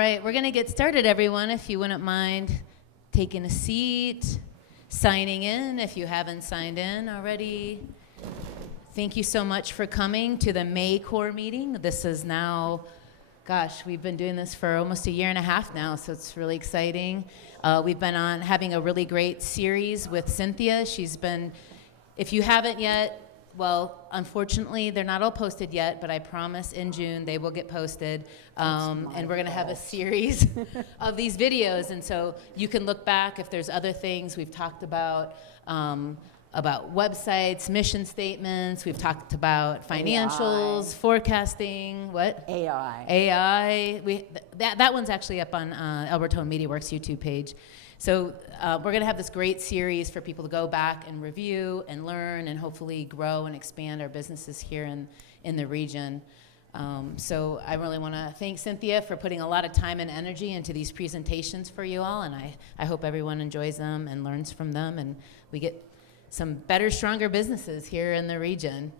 right, we're going to get started, everyone. If you wouldn't mind taking a seat, signing in if you haven't signed in already. Thank you so much for coming to the May Core meeting. This is now, gosh, we've been doing this for almost a year and a half now, so it's really exciting. We've been on having a really great series with Synthia. She's been, if you haven't yet, well, unfortunately, they're not all posted yet, but I promise in June they will get posted. And we're going to have a series of these videos. And so you can look back if there's other things we've talked about websites, mission statements. We've talked about financials, forecasting, what? AI. That one's actually up on El Raton MediaWorks YouTube page. So we're going to have this great series for people to go back and review and learn and hopefully grow and expand our businesses here in the region. So I really want to thank Synthia for putting a lot of time and energy into these presentations for you all, and I hope everyone enjoys them and learns from them, and we get some better, stronger businesses here in the region.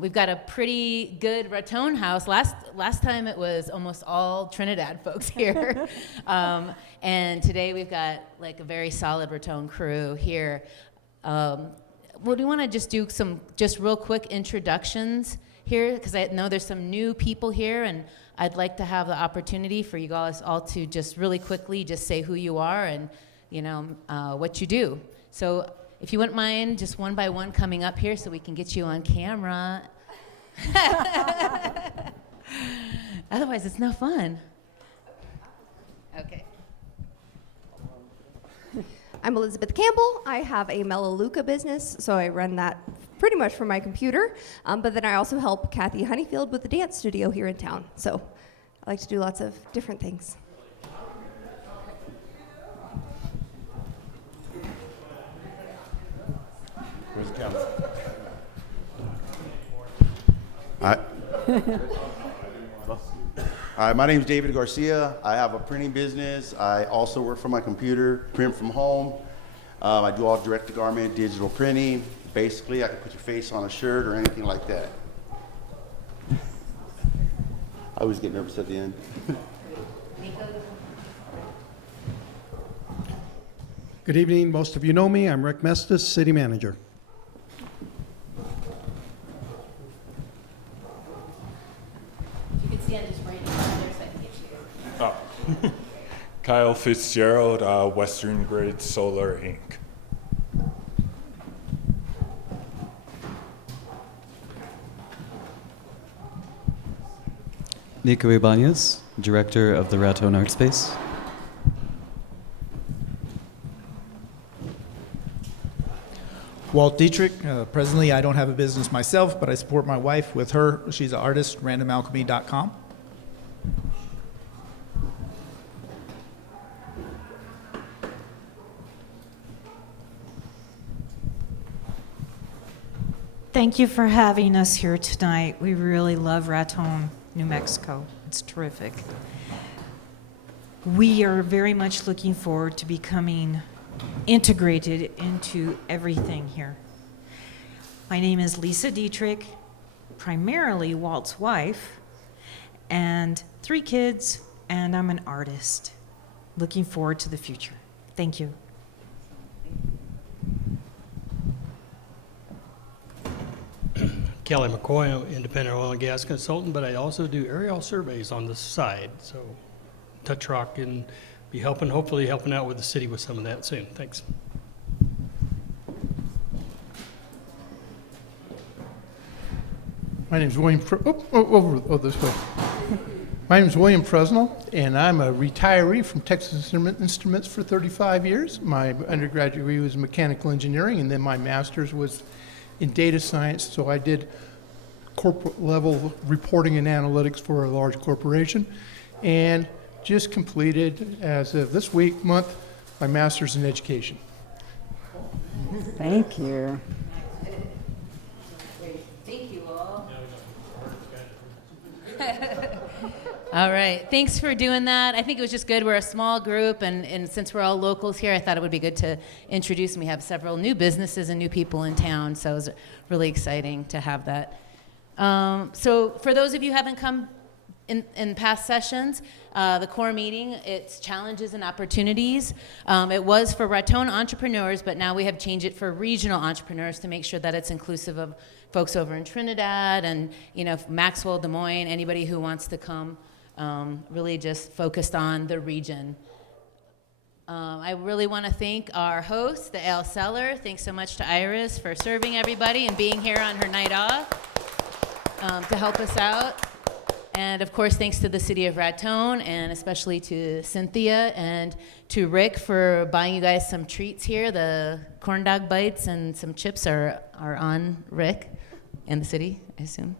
We've got a pretty good Raton house. Last time it was almost all Trinidad folks here. And today we've got like a very solid Raton crew here. Well, do you want to just do some real quick introductions here? Because I know there's some new people here, and I'd like to have the opportunity for you guys all to just really quickly just say who you are and what you do. So if you wouldn't mind, just one by one coming up here so we can get you on camera. Otherwise, it's no fun. Okay. I'm Elizabeth Campbell. I have a Melaleuca business, so I run that pretty much from my computer. But then I also help Kathy Honeyfield with the dance studio here in town. So I like to do lots of different things. Where's the camera? Hi, my name is David Garcia. I have a printing business. I also work from my computer, print from home. I do all direct-to-garment, digital printing. Basically, I can put your face on a shirt or anything like that. I always get nervous at the end. Good evening. Most of you know me. I'm Rick Mestis, City Manager. Kyle Fitzgerald, Western Grid Solar, Inc. Nico Ibanez, Director of the Raton Art Space. Walt Dietrich. Presently, I don't have a business myself, but I support my wife with her. She's an artist, randomalchemy.com. Thank you for having us here tonight. We really love Raton, New Mexico. It's terrific. We are very much looking forward to becoming integrated into everything here. My name is Lisa Dietrich, primarily Walt's wife, and 3 kids, and I'm an artist. Looking forward to the future. Thank you. Kelly McCoy, I'm an independent oil and gas consultant, but I also do aerial surveys on the side. So touch rock and be hopefully helping out with the city with some of that soon. Thanks. My name is William. This way. My name is William Fresnel, and I'm a retiree from Texas Instruments for 35 years. My undergraduate degree was in mechanical engineering, and then my master's was in data science. So I did corporate level reporting and analytics for a large corporation, and just completed, as of this month, my master's in education. Thank you. Thank you all. All right, thanks for doing that. I think it was just good. We're a small group, and since we're all locals here, I thought it would be good to introduce, and we have several new businesses and new people in town, so it was really exciting to have that. So for those of you who haven't come in past sessions, the core meeting, it's challenges and opportunities. It was for Raton entrepreneurs, but now we have changed it for regional entrepreneurs to make sure that it's inclusive of folks over in Trinidad and, Maxwell, Des Moines, anybody who wants to come, really just focused on the region. I really want to thank our host, the Ale Cellar. Thanks so much to Iris for serving everybody and being here on her night off to help us out. And of course, thanks to the City of Raton and especially to Synthia and to Rick for buying you guys some treats here. The corn dog bites and some chips are on Rick and the city, I assume.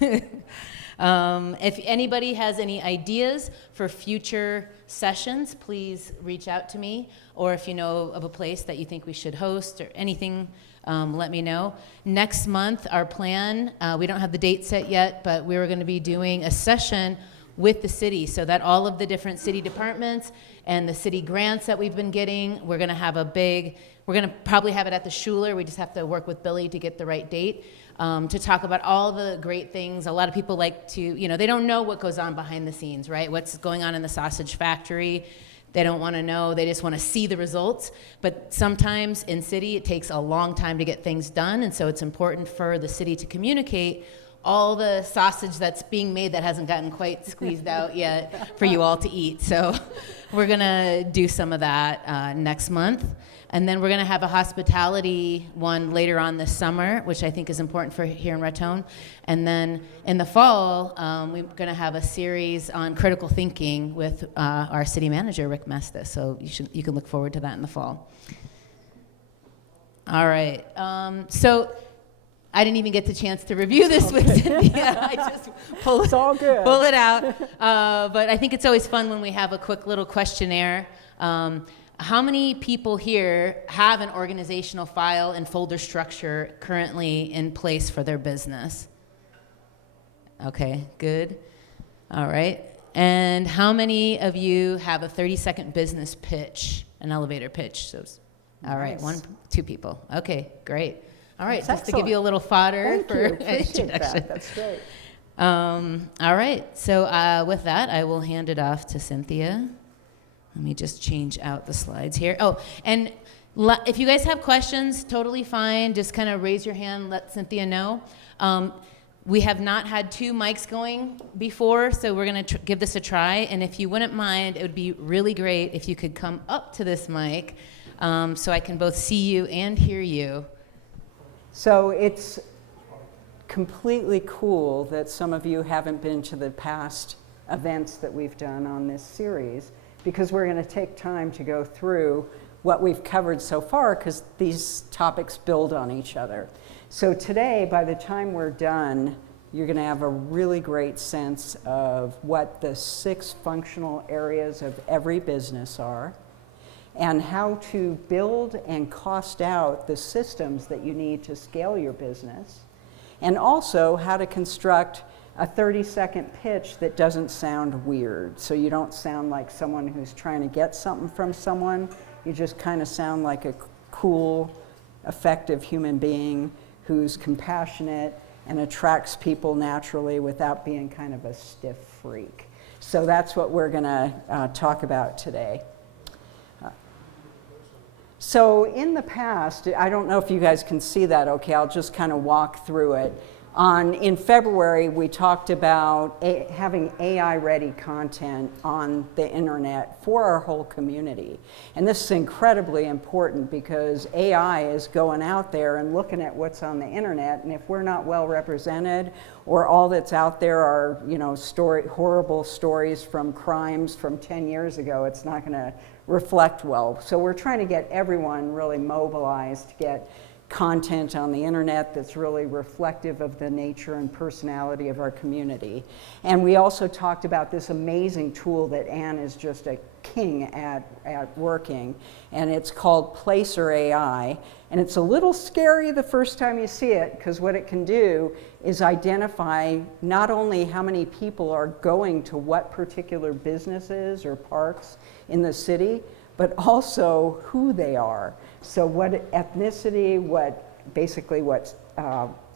If anybody has any ideas for future sessions, please reach out to me. Or if you know of a place that you think we should host or anything, let me know. Next month, our plan, we don't have the date set yet, but we're going to be doing a session with the city so that all of the different city departments and the city grants that we've been getting, we're going to have we're going to probably have it at the Schuler. We just have to work with Billy to get the right date to talk about all the great things. A lot of people like to, they don't know what goes on behind the scenes, right? What's going on in the sausage factory. They don't want to know, they just want to see the results. But sometimes in city, it takes a long time to get things done, and so it's important for the city to communicate all the sausage that's being made that hasn't gotten quite squeezed out yet for you all to eat. So we're gonna do some of that next month. And then we're gonna have a hospitality one later on this summer, which I think is important for here in Raton. And then in the fall, we're gonna have a series on critical thinking with our city manager, Rick Mestis. So you can look forward to that in the fall. All right, so I didn't even get the chance to review this with Cynthia. I just pull it out. But I think it's always fun when we have a quick little questionnaire. How many people here have an organizational file and folder structure currently in place for their business? Okay, good. All right. And how many of you have a 30-second business pitch, an elevator pitch? So, all right, Nice. 2 people. Okay, great. All right, That's just to give you a little fodder Thank for you. Appreciate introduction. that. That's great. All right, so with that, I will hand it off to Cynthia. Let me just change out the slides here. Oh, and if you guys have questions, totally fine. Just kind of raise your hand, let Cynthia know. We have not had 2 mics going before, so we're going to give this a try. And if you wouldn't mind, it would be really great if you could come up to this mic so I can both see you and hear you. So it's completely cool that some of you haven't been to the past events that we've done on this series, because we're going to take time to go through what we've covered so far, because these topics build on each other. So today, by the time we're done, you're going to have a really great sense of what the 6 functional areas of every business are, and how to build and cost out the systems that you need to scale your business, and also how to construct a 30-second pitch that doesn't sound weird. So you don't sound like someone who's trying to get something from someone. You just kind of sound like a cool, effective human being who's compassionate and attracts people naturally without being kind of a stiff freak. So that's what we're going to talk about today. So in the past, I don't know if you guys can see that okay, I'll just kind of walk through it. In February, we talked about having AI-ready content on the internet for our whole community. And this is incredibly important because AI is going out there and looking at what's on the internet, and if we're not well represented, or all that's out there are, horrible stories from crimes from 10 years ago, it's not going to reflect well. So we're trying to get everyone really mobilized to get content on the internet that's really reflective of the nature and personality of our community. And we also talked about this amazing tool that Anne is just a king at working, and it's called Placer AI. And it's a little scary the first time you see it, because what it can do is identify not only how many people are going to what particular businesses or parks in the city, but also who they are. So what ethnicity, what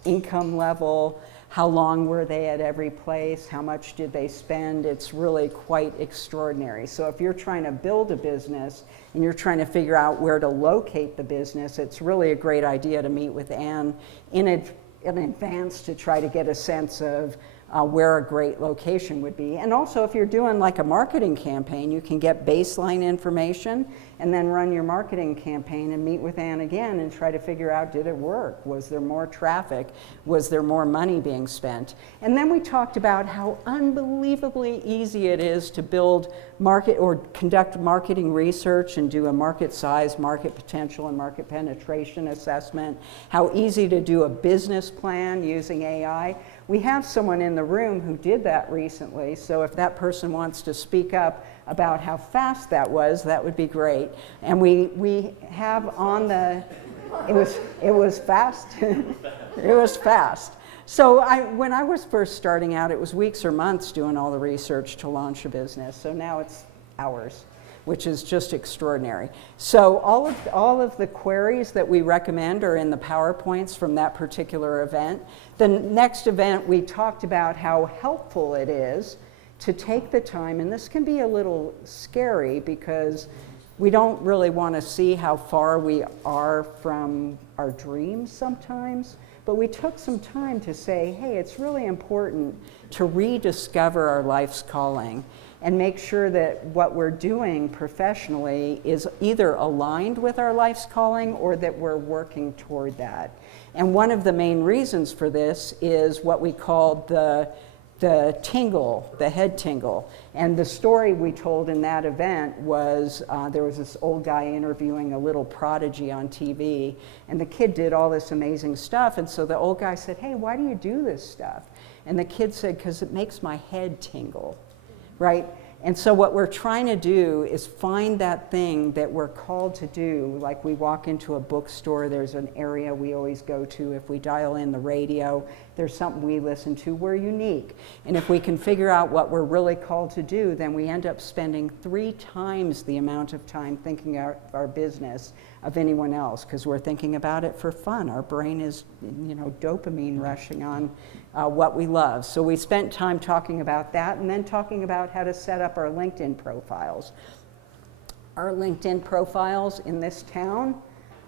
income level, how long were they at every place, how much did they spend. It's really quite extraordinary. So if you're trying to build a business and you're trying to figure out where to locate the business, it's really a great idea to meet with Ann in advance to try to get a sense of where a great location would be. And also, if you're doing like a marketing campaign, you can get baseline information and then run your marketing campaign and meet with Ann again and try to figure out, did it work? Was there more traffic? Was there more money being spent? And then we talked about how unbelievably easy it is to build market or conduct marketing research and do a market size, market potential, and market penetration assessment, how easy to do a business plan using AI. We have someone in the room who did that recently, so if that person wants to speak up about how fast that was, that would be great. And we have on the, it was fast. It was fast. So when I was first starting out, it was weeks or months doing all the research to launch a business. So now it's hours, which is just extraordinary. So all of the queries that we recommend are in the PowerPoints from that particular event. The next event, we talked about how helpful it is to take the time, and this can be a little scary because we don't really want to see how far we are from our dreams sometimes, but we took some time to say, hey, it's really important to rediscover our life's calling and make sure that what we're doing professionally is either aligned with our life's calling or that we're working toward that. And one of the main reasons for this is what we called the tingle, the head tingle. And the story we told in that event was there was this old guy interviewing a little prodigy on TV, and the kid did all this amazing stuff. And so the old guy said, hey, why do you do this stuff? And the kid said, because it makes my head tingle, right? And so what we're trying to do is find that thing that we're called to do. Like we walk into a bookstore, there's an area we always go to. If we dial in the radio, there's something we listen to. We're unique. And if we can figure out what we're really called to do, then we end up spending 3 times the amount of time thinking of our business of anyone else, because we're thinking about it for fun. Our brain is, dopamine rushing on what we love. So we spent time talking about that and then talking about how to set up our LinkedIn profiles. Our LinkedIn profiles in this town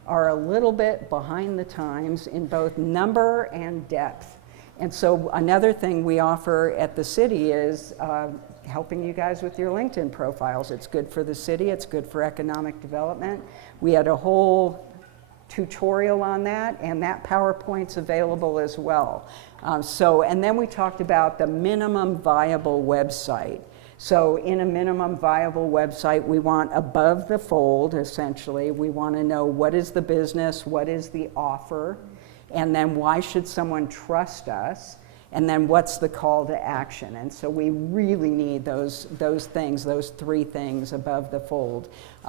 are a little bit behind the times in both number and depth. And so another thing we offer at the city is helping you guys with your LinkedIn profiles. It's good for the city, it's good for economic development. We had a whole tutorial on that, and that PowerPoint's available as well. And then we talked about the minimum viable website. So in a minimum viable website, we want above the fold, essentially. We want to know what is the business, what is the offer, and then why should someone trust us, and then what's the call to action. And so we really need those things, those 3 things above the fold.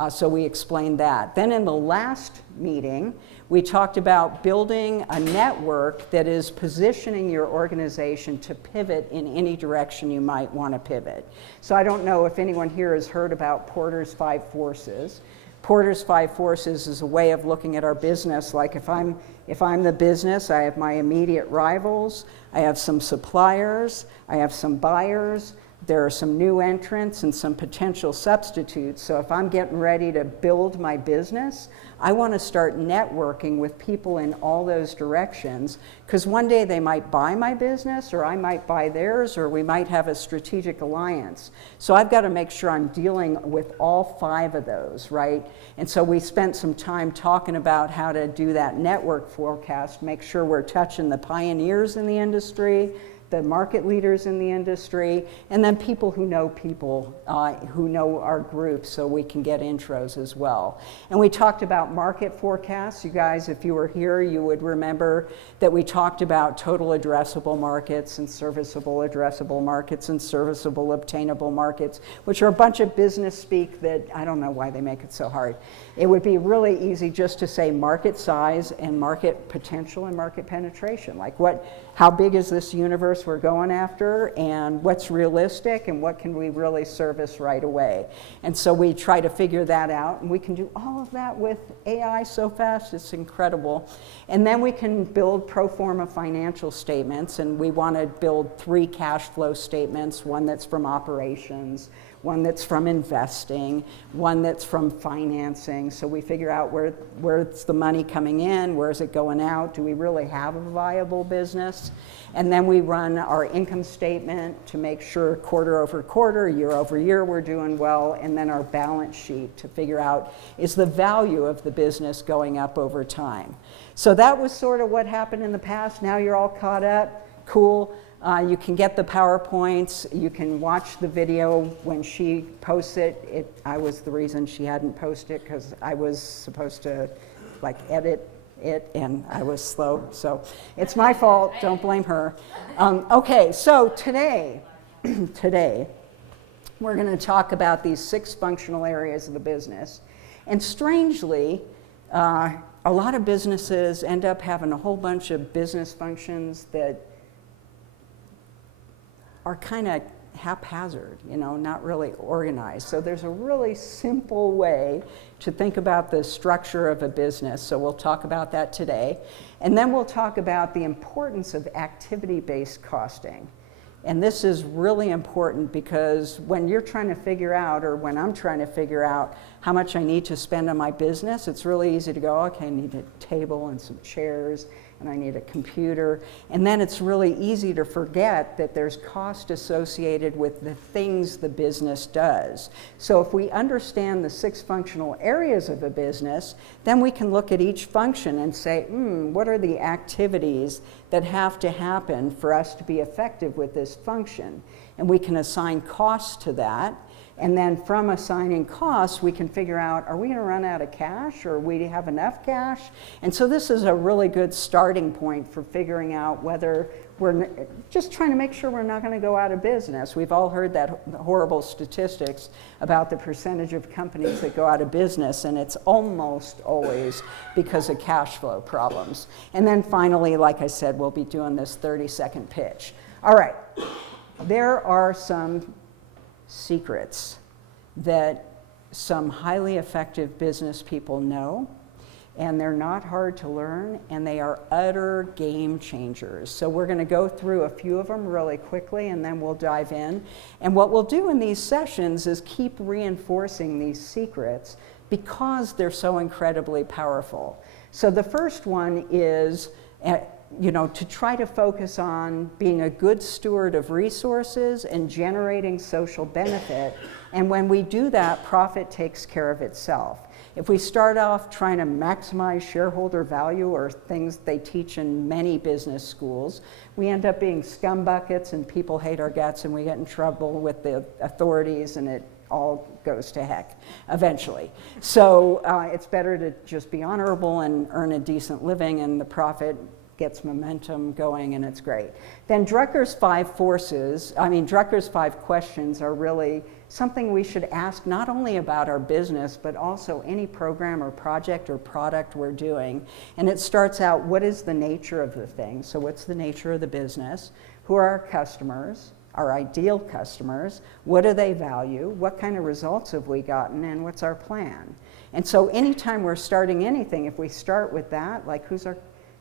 So we explained that. Then in the last meeting, we talked about building a network that is positioning your organization to pivot in any direction you might want to pivot. So I don't know if anyone here has heard about Porter's 5 Forces. Porter's 5 Forces is a way of looking at our business. Like if I'm the business, I have my immediate rivals, I have some suppliers, I have some buyers, there are some new entrants and some potential substitutes. So if I'm getting ready to build my business, I want to start networking with people in all those directions, because one day they might buy my business, or I might buy theirs, or we might have a strategic alliance. So I've got to make sure I'm dealing with all 5 of those, right? And so we spent some time talking about how to do that network forecast, make sure we're touching the pioneers in the industry, the market leaders in the industry, and then people who know our group, so we can get intros as well. And we talked about market forecasts. You guys, if you were here, you would remember that we talked about total addressable markets and serviceable addressable markets and serviceable obtainable markets, which are a bunch of business speak that I don't know why they make it so hard. It would be really easy just to say market size and market potential and market penetration. Like how big is this universe? numbers we're going after and what's realistic and what can we really service right away. And so we try to figure that out, and we can do all of that with AI so fast, it's incredible. And then we can build pro forma financial statements, and we want to build 3 cash flow statements, one that's from operations, one that's from investing, one that's from financing. So we figure out where's the money coming in, where's it going out, do we really have a viable business? And then we run our income statement to make sure quarter over quarter, year over year we're doing well, and then our balance sheet to figure out is the value of the business going up over time. So that was sort of what happened in the past. Now you're all caught up, cool. You can get the PowerPoints, you can watch the video when she posts it. I was the reason she hadn't posted because I was supposed to like edit it and I was slow. So it's my fault, don't blame her. Okay, so today we're gonna talk about these 6 functional areas of the business. And strangely, a lot of businesses end up having a whole bunch of business functions that are kind of haphazard, not really organized. So there's a really simple way to think about the structure of a business. So we'll talk about that today. And then we'll talk about the importance of activity-based costing. And this is really important because when you're trying to figure out, or when I'm trying to figure out how much I need to spend on my business, it's really easy to go, okay, I need a table and some chairs, and I need a computer. And then it's really easy to forget that there's cost associated with the things the business does. So if we understand the 6 functional areas of a business, then we can look at each function and say, what are the activities that have to happen for us to be effective with this function? And we can assign costs to that. And then from assigning costs, we can figure out, are we going to run out of cash, or we have enough cash? And so this is a really good starting point for figuring out whether we're just trying to make sure we're not going to go out of business. We've all heard that horrible statistics about the percentage of companies that go out of business, and it's almost always because of cash flow problems. And then finally, like I said, we'll be doing this 30-second pitch. All right, there are some secrets that some highly effective business people know, and they're not hard to learn, and they are utter game changers. So we're going to go through a few of them really quickly, and then we'll dive in. And what we'll do in these sessions is keep reinforcing these secrets because they're so incredibly powerful. So the first one is to try to focus on being a good steward of resources and generating social benefit. And when we do that, profit takes care of itself. If we start off trying to maximize shareholder value, or things they teach in many business schools, we end up being scumbuckets and people hate our guts and we get in trouble with the authorities and it all goes to heck eventually. So it's better to just be honorable and earn a decent living, and the profit gets momentum going, and it's great. Then Drucker's 5 questions are really something we should ask not only about our business, but also any program or project or product we're doing. And it starts out, what is the nature of the thing? So what's the nature of the business? Who are our customers? Our ideal customers? What do they value? What kind of results have we gotten? And what's our plan? And so anytime we're starting anything, if we start with that, like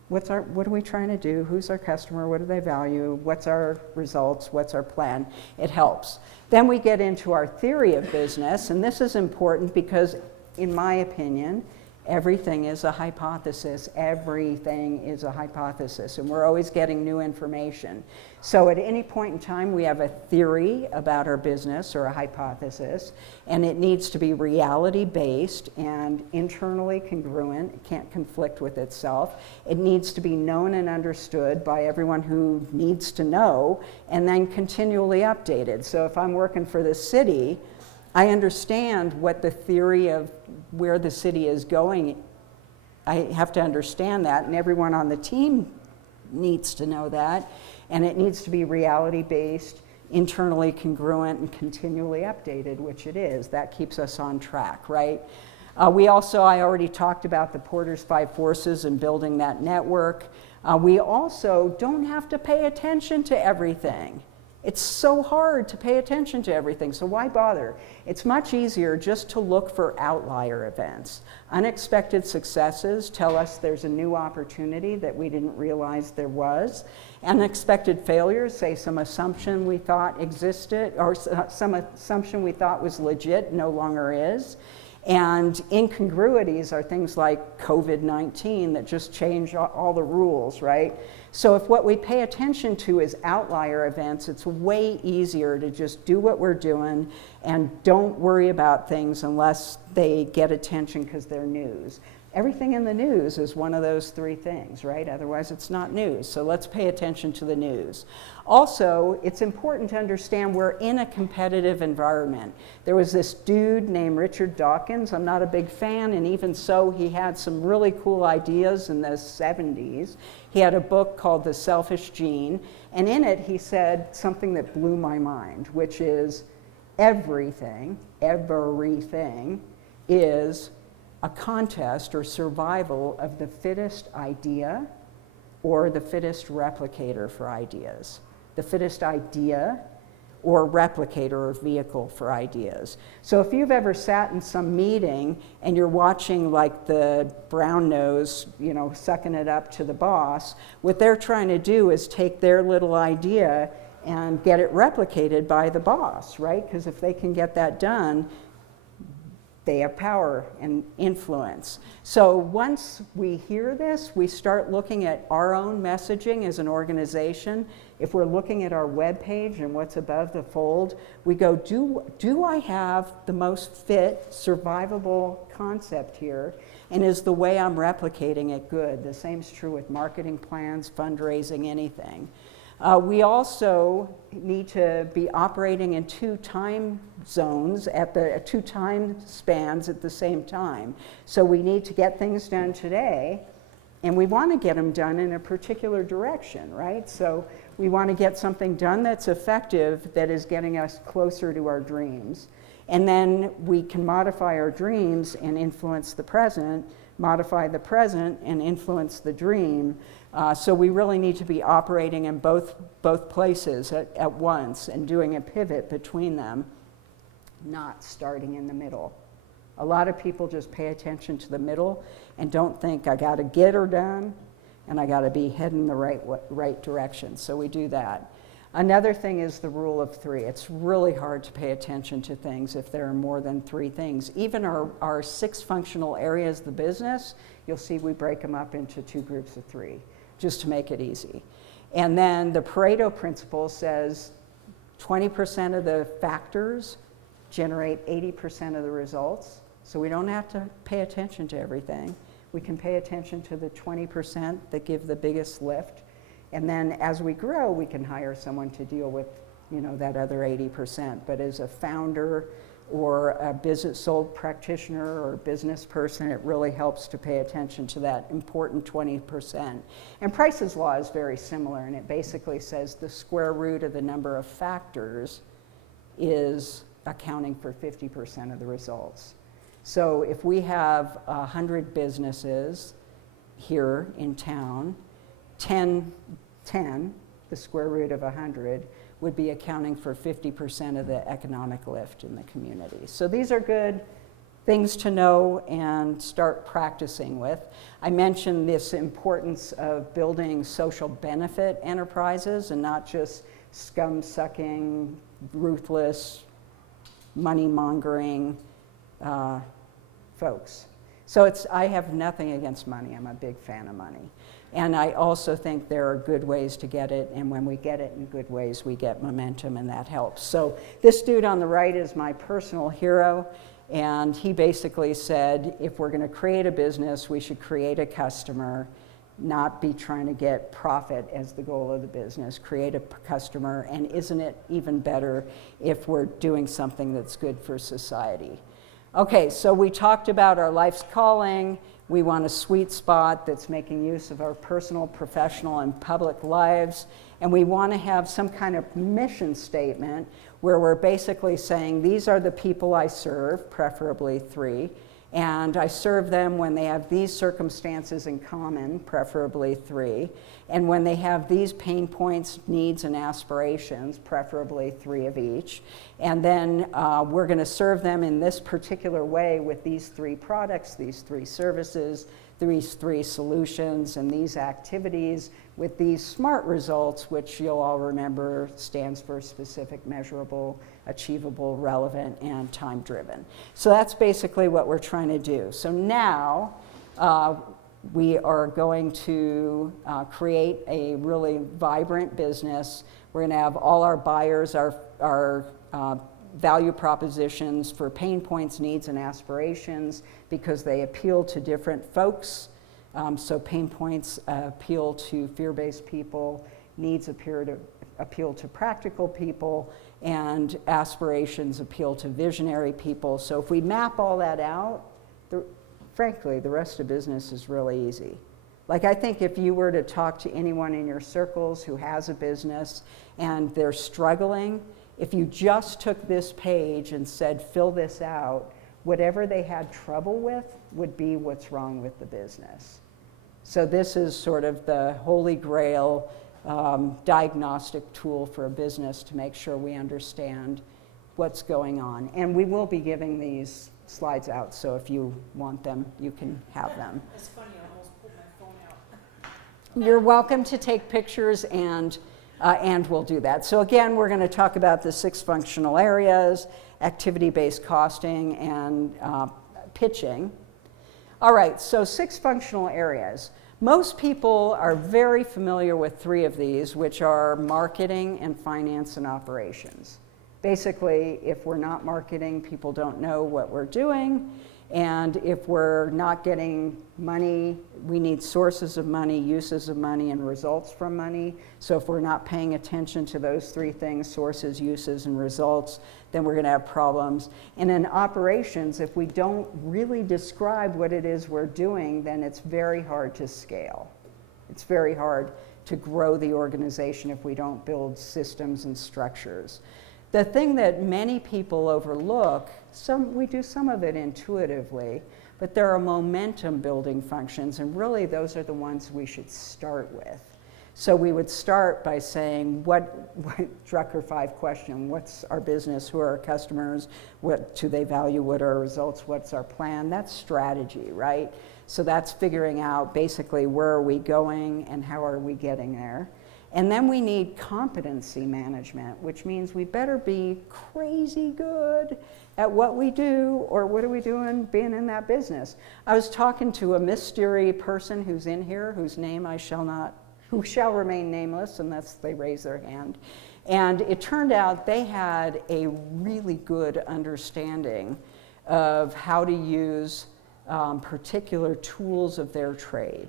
what are we trying to do? Who's our customer? What do they value? What's our results? What's our plan? It helps. Then we get into our theory of business, and this is important because, in my opinion, everything is a hypothesis. Everything is a hypothesis, and we're always getting new information. So at any point in time, we have a theory about our business or a hypothesis, and it needs to be reality-based and internally congruent. It can't conflict with itself. It needs to be known and understood by everyone who needs to know, and then continually updated. So if I'm working for the city, I understand what the theory of where the city is going. I have to understand that, and everyone on the team needs to know that, and it needs to be reality-based, internally congruent, and continually updated, which it is. That keeps us on track, right? I already talked about the Porter's 5 forces and building that network. We also don't have to pay attention to everything. It's so hard to pay attention to everything, so why bother? It's much easier just to look for outlier events. Unexpected successes tell us there's a new opportunity that we didn't realize there was. Unexpected failures say some assumption we thought existed, or some assumption we thought was legit no longer is. And incongruities are things like COVID-19 that just change all the rules, right? So if what we pay attention to is outlier events, it's way easier to just do what we're doing and don't worry about things unless they get attention because they're news. Everything in the news is one of those three things, right? Otherwise, it's not news. So let's pay attention to the news. Also, it's important to understand we're in a competitive environment. There was this dude named Richard Dawkins. I'm not a big fan, and even so, he had some really cool ideas in the 70s. He had a book called The Selfish Gene, and in it, he said something that blew my mind, which is everything is a contest or survival of the fittest idea or the fittest replicator for ideas. The fittest idea or replicator or vehicle for ideas. So if you've ever sat in some meeting and you're watching like the brown nose, sucking it up to the boss, what they're trying to do is take their little idea and get it replicated by the boss, right? Because if they can get that done, they have power and influence. So once we hear this, we start looking at our own messaging as an organization. If we're looking at our webpage and what's above the fold, we go, do I have the most fit, survivable concept here? And is the way I'm replicating it good? The same is true with marketing plans, fundraising, anything. We also need to be operating in two time zones at the two time spans at the same time. So we need to get things done today, and we want to get them done in a particular direction, right? So we want to get something done that's effective, that is getting us closer to our dreams. And then we can modify our dreams and influence the present, modify the present and influence the dream. So we really need to be operating in both places at once and doing a pivot between them, not starting in the middle. A lot of people just pay attention to the middle and don't think, I got to get her done and I got to be heading the right direction. So we do that. Another thing is the rule of three. It's really hard to pay attention to things if there are more than three things. Even our 6 functional areas of the business, you'll see we break them up into 2 groups of 3, just to make it easy. And then the Pareto principle says 20% of the factors generate 80% of the results. So we don't have to pay attention to everything. We can pay attention to the 20% that give the biggest lift. And then as we grow, we can hire someone to deal with, that other 80%. But as a founder or a sole practitioner or business person, it really helps to pay attention to that important 20%. And Price's law is very similar, and it basically says the square root of the number of factors is accounting for 50% of the results. So if we have 100 businesses here in town, 10, the square root of 100, would be accounting for 50% of the economic lift in the community. So these are good things to know and start practicing with. I mentioned this importance of building social benefit enterprises and not just scum-sucking, ruthless, money-mongering folks. So I have nothing against money. I'm a big fan of money. And I also think there are good ways to get it, and when we get it in good ways, we get momentum, and that helps. So this dude on the right is my personal hero, and he basically said, if we're going to create a business, we should create a customer, not be trying to get profit as the goal of the business. Create a customer, and isn't it even better if we're doing something that's good for society? Okay, so we talked about our life's calling. We want a sweet spot that's making use of our personal, professional, and public lives. And we want to have some kind of mission statement where we're basically saying, these are the people I serve, preferably 3, And I serve them when they have these circumstances in common, preferably 3, and when they have these pain points, needs, and aspirations, preferably 3 of each. And then we're going to serve them in this particular way with these 3 products, these 3 services, these 3 solutions, and these activities with these SMART results, which you'll all remember stands for specific, measurable, achievable, relevant, and time-driven. So that's basically what we're trying to do. So now we are going to create a really vibrant business. We're going to have all our buyers, our value propositions for pain points, needs, and aspirations because they appeal to different folks. So pain points appeal to fear-based people, needs appeal to practical people, and aspirations appeal to visionary people. So if we map all that out, frankly, the rest of business is really easy. Like, I think if you were to talk to anyone in your circles who has a business and they're struggling, if you just took this page and said, fill this out, whatever they had trouble with would be what's wrong with the business. So this is sort of the holy grail diagnostic tool for a business to make sure we understand what's going on. And we will be giving these slides out, so if you want them, you can have them. It's funny, I almost pulled my phone out. You're welcome to take pictures, and we'll do that. So again, we're going to talk about the 6 functional areas: activity-based costing and pitching. All right, so 6 functional areas. Most people are very familiar with 3 of these, which are marketing and finance and operations. Basically, if we're not marketing, people don't know what we're doing. And if we're not getting money, we need sources of money, uses of money, and results from money. So if we're not paying attention to those 3 things, sources, uses, and results, then we're going to have problems. And in operations, if we don't really describe what it is we're doing, then it's very hard to scale. It's very hard to grow the organization if we don't build systems and structures. The thing that many people overlook, we do some of it intuitively, but there are momentum building functions, and really those are the ones we should start with. So we would start by saying, what Drucker 5 question, what's our business, who are our customers, what do they value, what are our results, what's our plan? That's strategy, right? So that's figuring out basically where are we going and how are we getting there. And then we need competency management, which means we better be crazy good at what we do, or what are we doing being in that business. I was talking to a mystery person who's in here, whose name who shall remain nameless unless they raise their hand. And it turned out they had a really good understanding of how to use particular tools of their trade.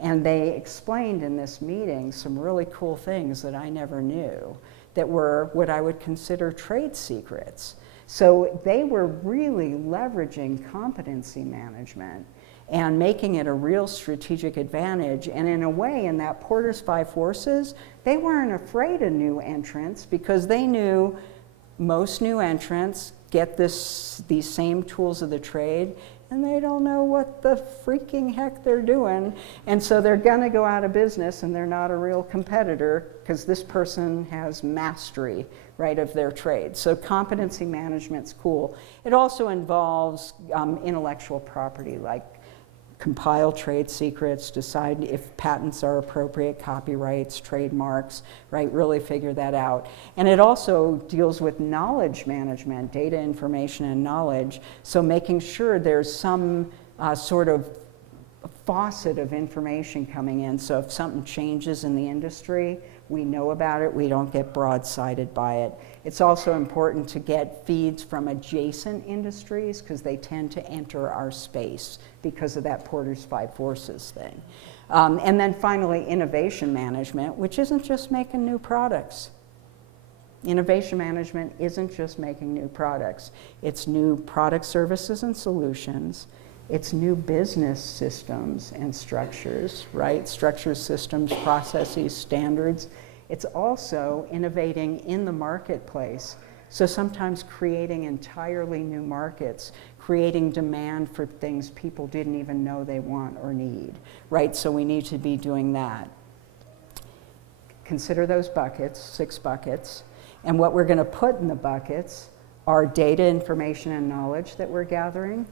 And they explained in this meeting some really cool things that I never knew that were what I would consider trade secrets. So they were really leveraging competency management and making it a real strategic advantage. And in a way, in that Porter's 5 forces, they weren't afraid of new entrants because they knew most new entrants get these same tools of the trade, and they don't know what the freaking heck they're doing. And so they're gonna go out of business, and they're not a real competitor because this person has mastery, right, of their trade. So competency management's cool. It also involves intellectual property, like compile trade secrets, decide if patents are appropriate, copyrights, trademarks, right? Really figure that out. And it also deals with knowledge management, data, information, and knowledge. So making sure there's some sort of faucet of information coming in. So if something changes in the industry, we know about it, we don't get broadsided by it. It's also important to get feeds from adjacent industries because they tend to enter our space because of that Porter's 5 forces thing. And then finally, innovation management, which isn't just making new products. Innovation management isn't just making new products. It's new product, services, and solutions. It's new business systems and structures, right? Structures, systems, processes, standards. It's also innovating in the marketplace. So sometimes creating entirely new markets, creating demand for things people didn't even know they want or need, right? So we need to be doing that. Consider those buckets, 6 buckets, and what we're going to put in the buckets are data, information, and knowledge that we're gathering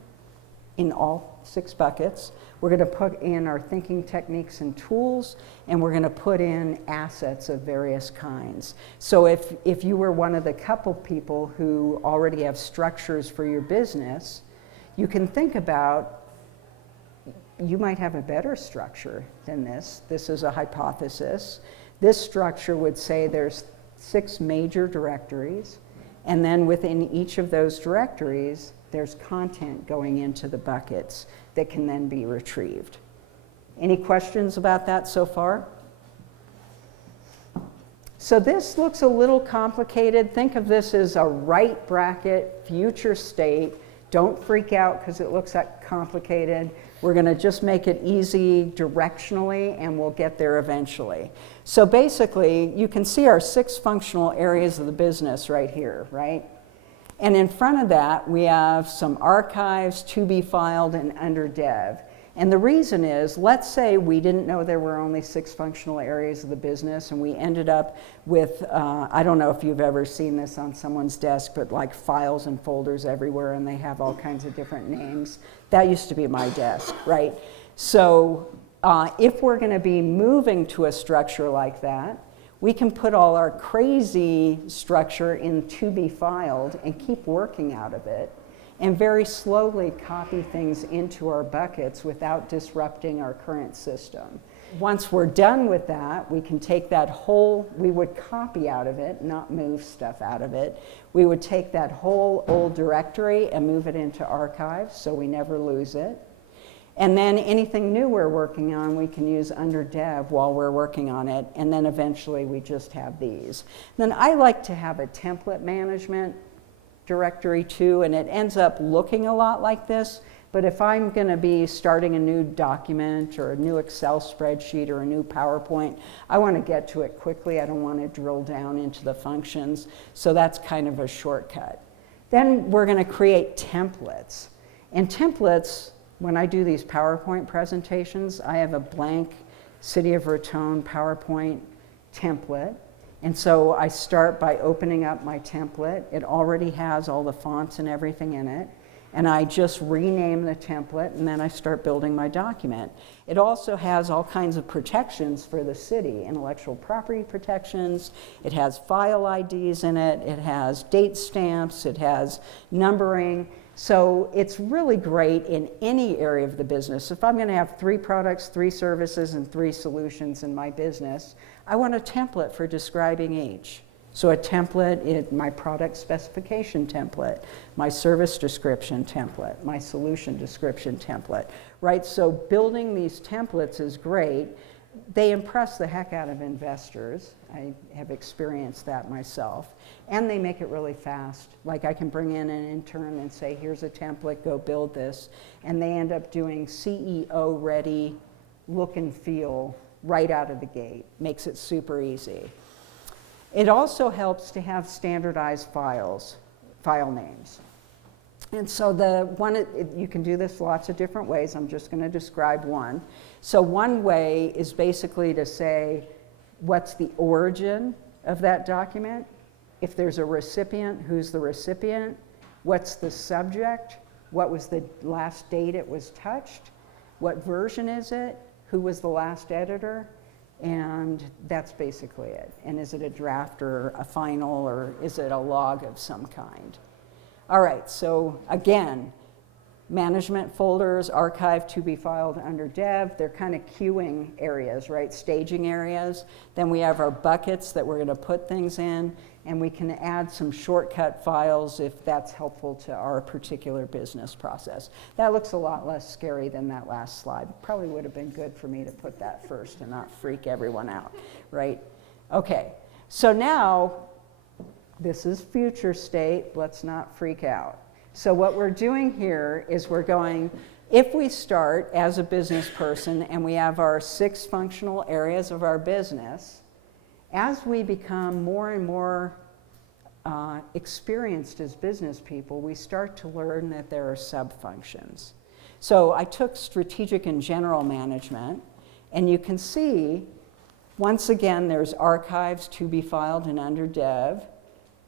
in all 6 buckets. We're going to put in our thinking techniques and tools, and we're going to put in assets of various kinds. So if you were one of the couple people who already have structures for your business, you can think about, you might have a better structure than this. This is a hypothesis. This structure would say there's 6 major directories, and then within each of those directories, there's content going into the buckets that can then be retrieved. Any questions about that so far? So this looks a little complicated. Think of this as a right bracket future state. Don't freak out because it looks that complicated. We're going to just make it easy directionally, and we'll get there eventually. So basically, you can see our 6 functional areas of the business right here, right? And in front of that, we have some archives, to be filed, and under dev. And the reason is, let's say we didn't know there were only 6 functional areas of the business, and we ended up with, I don't know if you've ever seen this on someone's desk, but like files and folders everywhere, and they have all kinds of different names. That used to be my desk, right? So if we're going to be moving to a structure like that, we can put all our crazy structure in to be filed and keep working out of it, and very slowly copy things into our buckets without disrupting our current system. Once we're done with that, we can take that whole, we would copy out of it, not move stuff out of it. We would take that whole old directory and move it into archives so we never lose it. And then anything new we're working on, we can use under dev while we're working on it, and then eventually we just have these. Then I like to have a template management directory too, and it ends up looking a lot like this, but if I'm going to be starting a new document or a new Excel spreadsheet or a new PowerPoint, I want to get to it quickly. I don't want to drill down into the functions, so that's kind of a shortcut. Then we're going to create templates, and templates, when I do these PowerPoint presentations, I have a blank City of Raton PowerPoint template. And so I start by opening up my template. It already has all the fonts and everything in it. And I just rename the template, and then I start building my document. It also has all kinds of protections for the city, intellectual property protections. It has file IDs in it. It has date stamps. It has numbering. So it's really great in any area of the business. If I'm going to have 3 products, 3 services, and 3 solutions in my business, I want a template for describing each. So a template is my product specification template, my service description template, my solution description template, right? So building these templates is great. They impress the heck out of investors. I have experienced that myself. And they make it really fast. Like I can bring in an intern and say, here's a template, go build this. And they end up doing CEO ready look and feel right out of the gate. Makes it super easy. It also helps to have standardized files, file names. And so you can do this lots of different ways. I'm just going to describe one. So one way is basically to say, what's the origin of that document? If there's a recipient, who's the recipient? What's the subject? What was the last date it was touched? What version is it? Who was the last editor? And that's basically it. And is it a draft or a final, or is it a log of some kind? All right, so again, management folders, archive to be filed under dev, they're kind of queuing areas, right? Staging areas. Then we have our buckets that we're going to put things in, and we can add some shortcut files if that's helpful to our particular business process. That looks a lot less scary than that last slide. Probably would have been good for me to put that first and not freak everyone out, right? Okay, so now this is future state. Let's not freak out. So what we're doing here is we're going, if we start as a business person and we have our 6 functional areas of our business, as we become more and more experienced as business people, we start to learn that there are sub-functions. So I took strategic and general management, and you can see, once again, there's archives to be filed and under dev,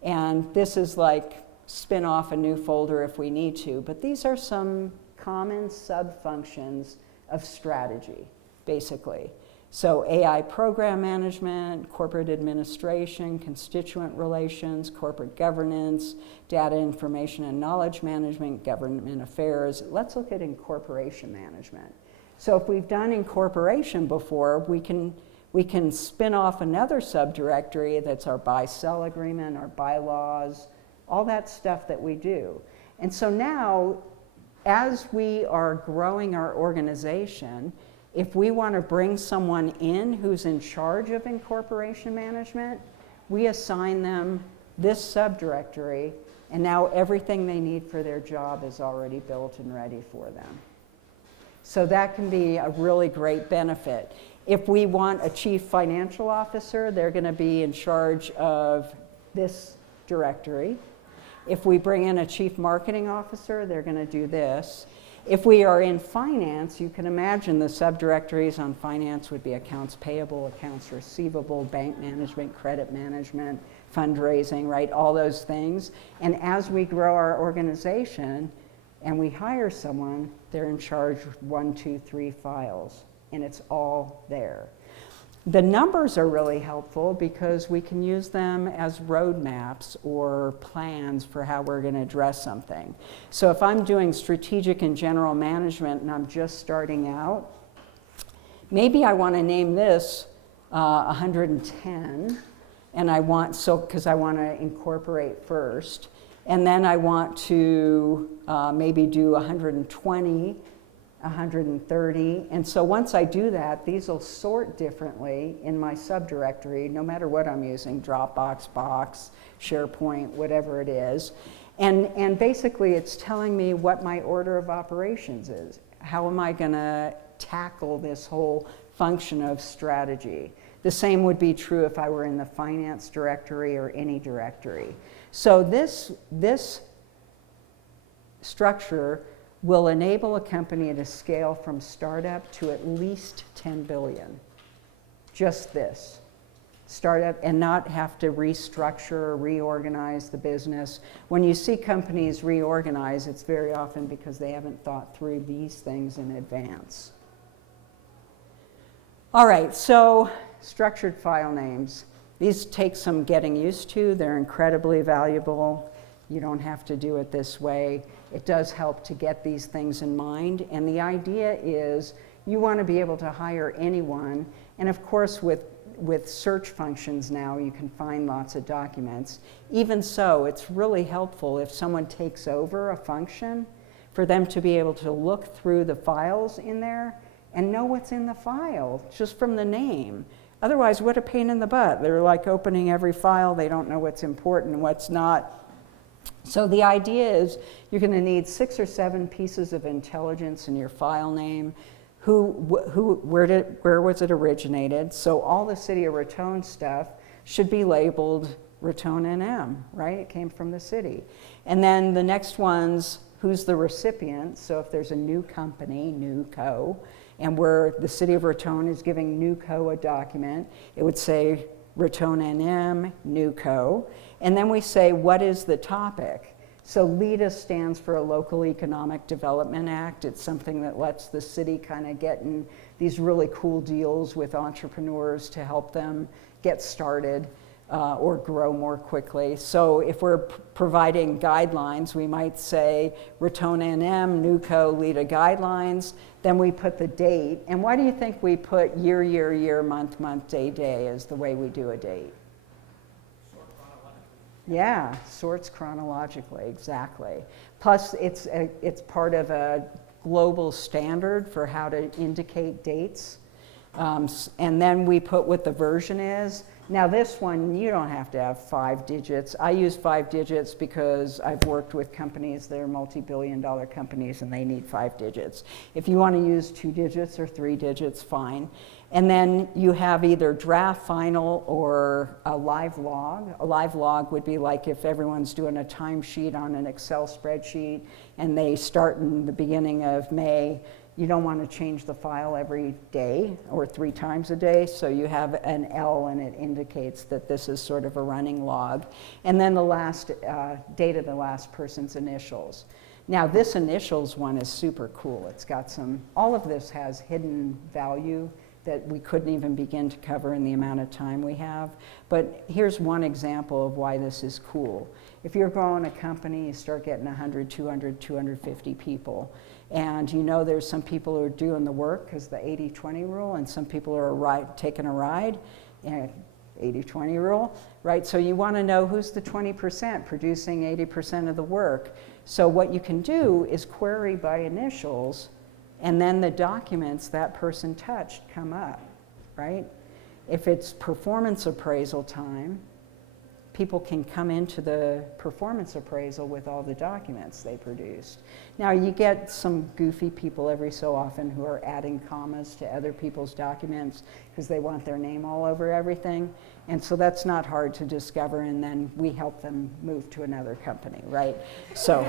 and this is like spin off a new folder if we need to, but these are some common sub-functions of strategy, basically. So AI program management, corporate administration, constituent relations, corporate governance, data information and knowledge management, government affairs. Let's look at incorporation management. So if we've done incorporation before, we can spin off another subdirectory that's our buy-sell agreement, our bylaws, all that stuff that we do. And so now, as we are growing our organization, if we want to bring someone in who's in charge of incorporation management, we assign them this subdirectory, and now everything they need for their job is already built and ready for them. So that can be a really great benefit. If we want a chief financial officer, they're going to be in charge of this directory. If we bring in a chief marketing officer, they're going to do this. If we are in finance, you can imagine the subdirectories on finance would be accounts payable, accounts receivable, bank management, credit management, fundraising, right? All those things. And as we grow our organization and we hire someone, they're in charge of 1, 2, 3 files, and it's all there. The numbers are really helpful because we can use them as roadmaps or plans for how we're going to address something. So if I'm doing strategic and general management and I'm just starting out, maybe I want to name this 110, and I want, because I want to incorporate first, and then I want to maybe do 120, 130, and so once I do that, these will sort differently in my subdirectory, no matter what I'm using, Dropbox, Box, SharePoint, whatever it is. And basically it's telling me what my order of operations is. How am I gonna tackle this whole function of strategy? The same would be true if I were in the finance directory or any directory. So this structure will enable a company to scale from startup to at least 10 billion. Just this. Startup and not have to restructure or reorganize the business. When you see companies reorganize, it's very often because they haven't thought through these things in advance. All right, so structured file names. These take some getting used to. They're incredibly valuable. You don't have to do it this way. It does help to get these things in mind. And the idea is you want to be able to hire anyone. And of course, with search functions now, you can find lots of documents. Even so, it's really helpful if someone takes over a function for them to be able to look through the files in there and know what's in the file just from the name. Otherwise, what a pain in the butt. They're like opening every file. They don't know what's important and what's not. So the idea is you're going to need 6 or 7 pieces of intelligence in your file name. Where was it originated? So all the city of Raton stuff should be labeled Raton NM, right? It came from the city. And then the next one's who's the recipient. So if there's a new company, new co, and where the city of Raton is giving new co a document, it would say Raton NM, new co. And then we say, what is the topic? So LEADA stands for a Local Economic Development Act. It's something that lets the city kind of get in these really cool deals with entrepreneurs to help them get started or grow more quickly. So if we're providing guidelines, we might say Raton NM, NUCO, LEADA guidelines. Then we put the date. And why do you think we put year, month, day, day as the way we do a date? Yeah, sorts chronologically, exactly. Plus, it's part of a global standard for how to indicate dates. And then we put what the version is. Now this one, you don't have to have 5 digits. I use 5 digits because I've worked with companies that are multi-billion-dollar companies and they need 5 digits. If you want to use 2 digits or 3 digits, fine. And then you have either draft, final, or a live log. A live log would be like if everyone's doing a timesheet on an Excel spreadsheet and they start in the beginning of May. You don't want to change the file every day or 3 times a day, so you have an L and it indicates that this is sort of a running log. And then the last date of the last person's initials. Now this initials one is super cool. It's got all of this has hidden value that we couldn't even begin to cover in the amount of time we have. But here's one example of why this is cool. If you're growing a company, you start getting 100, 200, 250 people. And you know there's some people who are doing the work because the 80-20 rule, and some people are taking a ride, 80-20 rule, right? So you want to know who's the 20% producing 80% of the work. So what you can do is query by initials, and then the documents that person touched come up, right? If it's performance appraisal time, people can come into the performance appraisal with all the documents they produced. Now you get some goofy people every so often who are adding commas to other people's documents because they want their name all over everything. And so that's not hard to discover, and then we help them move to another company, right? So.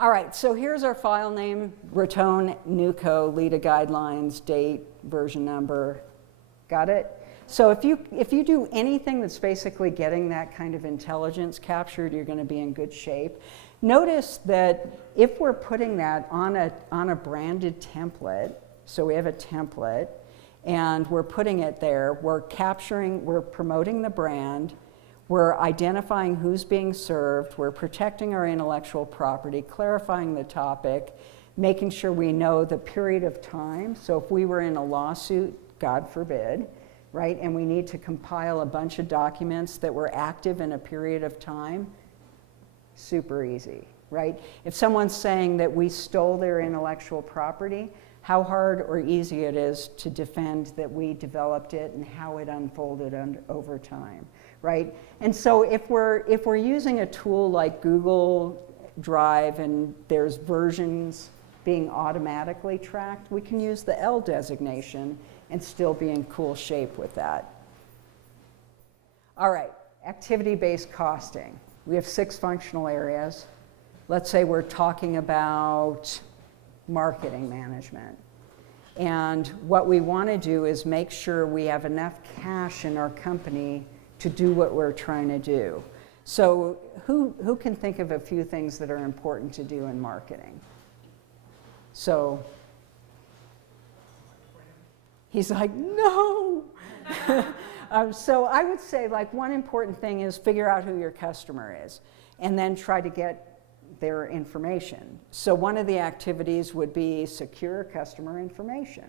All right, so here's our file name, Raton, Nuco, LIDA guidelines, date, version number. Got it? So if you do anything that's basically getting that kind of intelligence captured, you're going to be in good shape. Notice that if we're putting that on a branded template, so we have a template, and we're putting it there, we're promoting the brand, we're identifying who's being served, we're protecting our intellectual property, clarifying the topic, making sure we know the period of time. So if we were in a lawsuit, God forbid, right, and we need to compile a bunch of documents that were active in a period of time, super easy, right? If someone's saying that we stole their intellectual property, how hard or easy it is to defend that we developed it and how it unfolded over time. Right? And so if we're using a tool like Google Drive and there's versions being automatically tracked, we can use the L designation and still be in cool shape with that. All right, activity-based costing. We have 6 functional areas. Let's say we're talking about marketing management. And what we want to do is make sure we have enough cash in our company to do what we're trying to do. So who can think of a few things that are important to do in marketing? So he's like, no. So I would say like one important thing is figure out who your customer is and then try to get their information. So one of the activities would be secure customer information.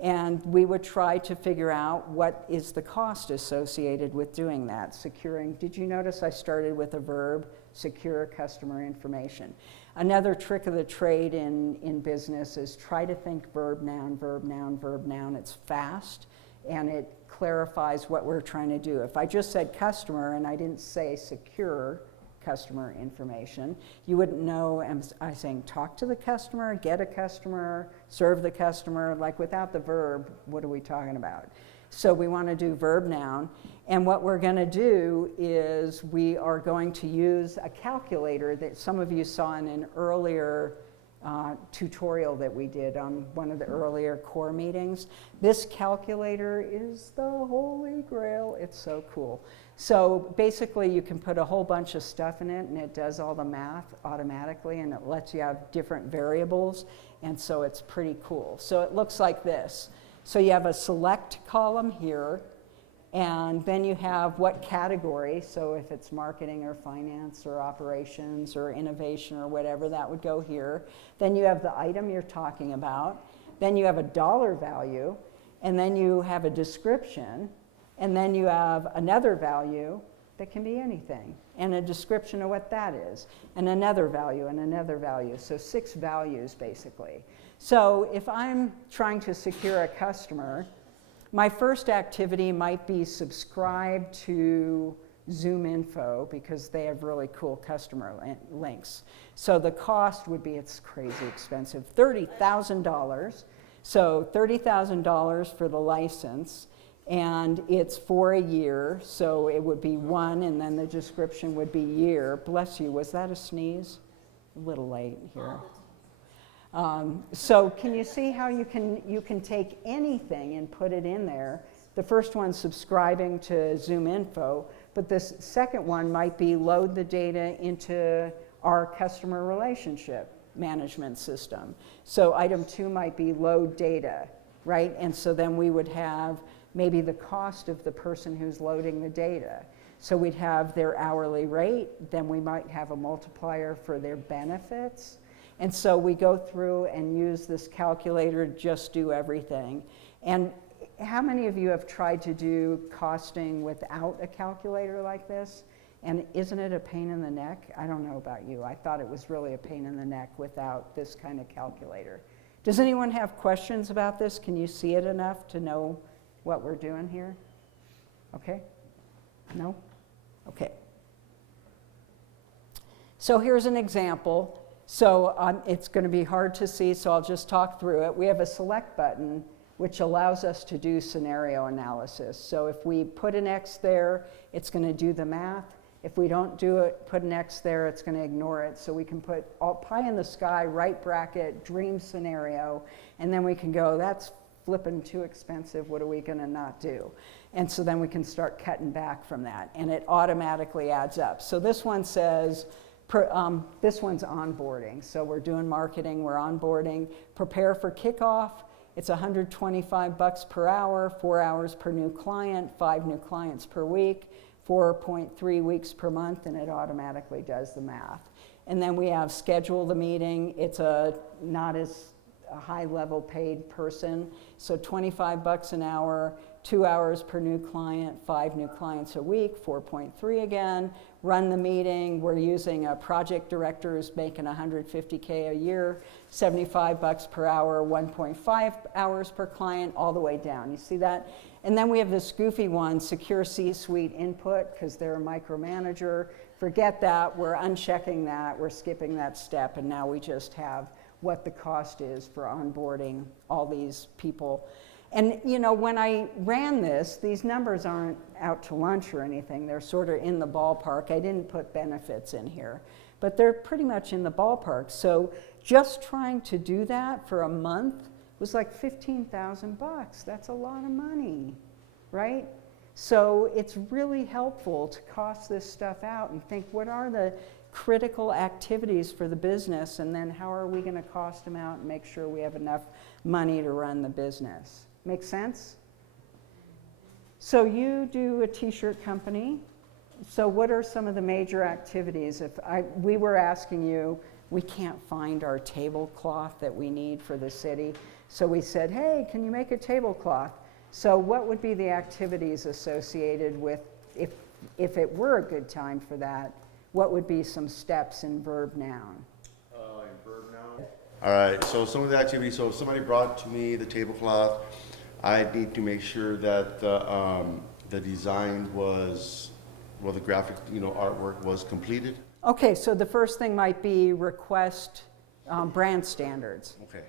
And we would try to figure out what is the cost associated with doing that. Securing, did you notice I started with a verb, secure customer information? Another trick of the trade in business is try to think verb, noun, verb, noun, verb, noun. It's fast and it clarifies what we're trying to do. If I just said customer and I didn't say secure customer information, you wouldn't know, am I saying talk to the customer, get a customer, serve the customer? Like without the verb, what are we talking about? So we want to do verb noun, and what we're going to do is we are going to use a calculator that some of you saw in an earlier tutorial that we did on one of the earlier core meetings. This calculator is the holy grail. It's so cool. So basically you can put a whole bunch of stuff in it and it does all the math automatically and it lets you have different variables, and so it's pretty cool. So it looks like this. So you have a select column here, and then you have what category, so if it's marketing or finance or operations or innovation or whatever, that would go here. Then you have the item you're talking about, then you have a dollar value, and then you have a description, and then you have another value that can be anything, and a description of what that is, and another value, and another value. So 6 values, basically. So if I'm trying to secure a customer, my first activity might be subscribe to ZoomInfo because they have really cool customer links. So the cost would be, it's crazy expensive, $30,000. So $30,000 for the license, and it's for a year, so it would be one, and then the description would be year. Bless you, was that a sneeze? A little late here. So can you see how you can take anything and put it in there? The first one's subscribing to Zoom Info, but this second one might be load the data into our customer relationship management system. So item 2 might be load data, right? And so then we would have maybe the cost of the person who's loading the data. So we'd have their hourly rate, then we might have a multiplier for their benefits. And so we go through and use this calculator to just do everything. And how many of you have tried to do costing without a calculator like this? And isn't it a pain in the neck? I don't know about you. I thought it was really a pain in the neck without this kind of calculator. Does anyone have questions about this? Can you see it enough to know what we're doing here? Okay? No? Okay. So here's an example. So it's going to be hard to see, so I'll just talk through it. We have a select button, which allows us to do scenario analysis. So if we put an X there, it's going to do the math. If we don't do it, put an X there, it's going to ignore it. So we can put all pie in the sky, right bracket, dream scenario, and then we can go, that's flipping too expensive, what are we going to not do? And so then we can start cutting back from that, and it automatically adds up. So this one says, this one's onboarding. So we're doing marketing, we're onboarding. Prepare for kickoff. It's $125 per hour, 4 hours per new client, 5 new clients per week, 4.3 weeks per month, and it automatically does the math. And then we have schedule the meeting. It's not as a high level paid person, so $25 an hour, 2 hours per new client, 5 new clients a week, 4.3 again. Run the meeting. We're using a project director who's making $150K a year, $75 per hour, 1.5 hours per client, all the way down. You see that? And then we have this goofy one, secure C-suite input, because they're a micromanager. Forget that. We're unchecking that. We're skipping that step, and now we just have what the cost is for onboarding all these people. And you know, when I ran this, these numbers aren't out to lunch or anything. They're sort of in the ballpark. I didn't put benefits in here, but they're pretty much in the ballpark. So just trying to do that for a month was like $15,000. That's a lot of money, right? So it's really helpful to cost this stuff out and think, what are the critical activities for the business, and then how are we going to cost them out and make sure we have enough money to run the business? Make sense? So you do a t-shirt company. So what are some of the major activities? We were asking you, we can't find our tablecloth that we need for the city. So we said, hey, can you make a tablecloth? So what would be the activities associated with, if it were a good time for that, what would be some steps in verb noun? In verb noun? All right, so some of the activities, so if somebody brought to me the tablecloth, I need to make sure that the design was, well, the graphic, artwork was completed. Okay, so the first thing might be request brand standards. Okay.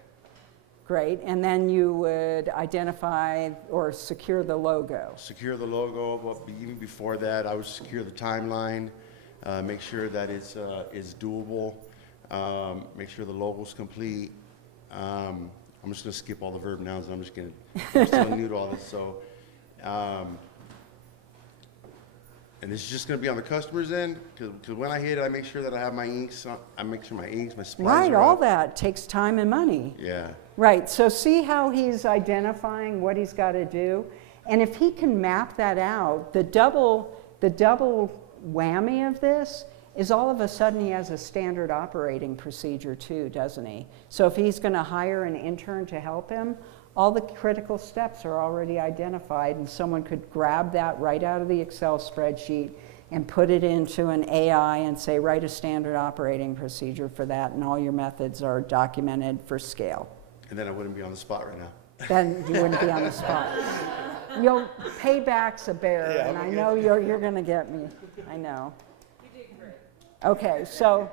Great, and then you would identify or secure the logo. Secure the logo, but even before that, I would secure the timeline, make sure that it's doable, make sure the logo's complete. I'm just going to skip all the verb nouns, and I'm still new to all this. So, and this is just going to be on the customer's end, because when I hit it, I make sure that I have my inks. I make sure my inks, my supplies Right, are all up. that takes time and money. Yeah. Right, so see how he's identifying what he's got to do? And if he can map that out, the double whammy of this is all of a sudden he has a standard operating procedure too, doesn't he? So if he's going to hire an intern to help him, all the critical steps are already identified, and someone could grab that right out of the Excel spreadsheet and put it into an AI and say, write a standard operating procedure for that, and all your methods are documented for scale. And then I wouldn't be on the spot right now. Then you wouldn't be on the spot. Payback's a bear, Yeah, and I know you're going to get me. I know. You did great. Okay, so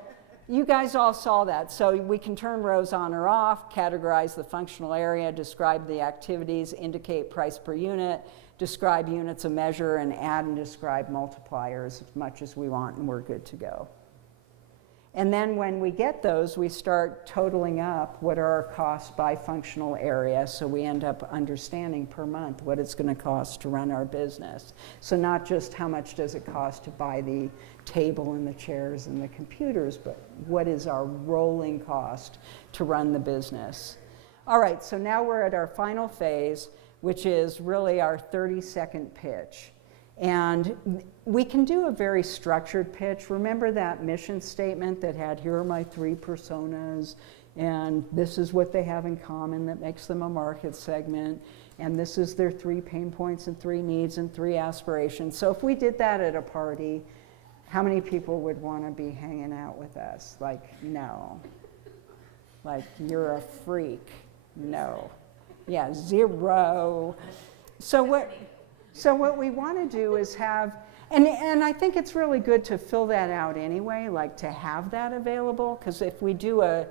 You guys all saw that. So we can turn rows on or off, categorize the functional area, describe the activities, indicate price per unit, describe units of measure, and add and describe multipliers as much as we want, and we're good to go. And then when we get those, we start totaling up what are our costs by functional area, so we end up understanding per month what it's going to cost to run our business. So not just how much does it cost to buy the table and the chairs and the computers, but what is our rolling cost to run the business. All right, so now we're at our final phase, which is really our 30-second pitch. And we can do a very structured pitch. Remember that mission statement that had, here are my 3 personas, and this is what they have in common that makes them a market segment, and this is their 3 pain points and 3 needs and 3 aspirations. So if we did that at a party, how many people would want to be hanging out with us? Like, no. Like, you're a freak. No. Yeah, 0. So what we want to do is have, and I think it's really good to fill that out anyway, like to have that available, because if we do a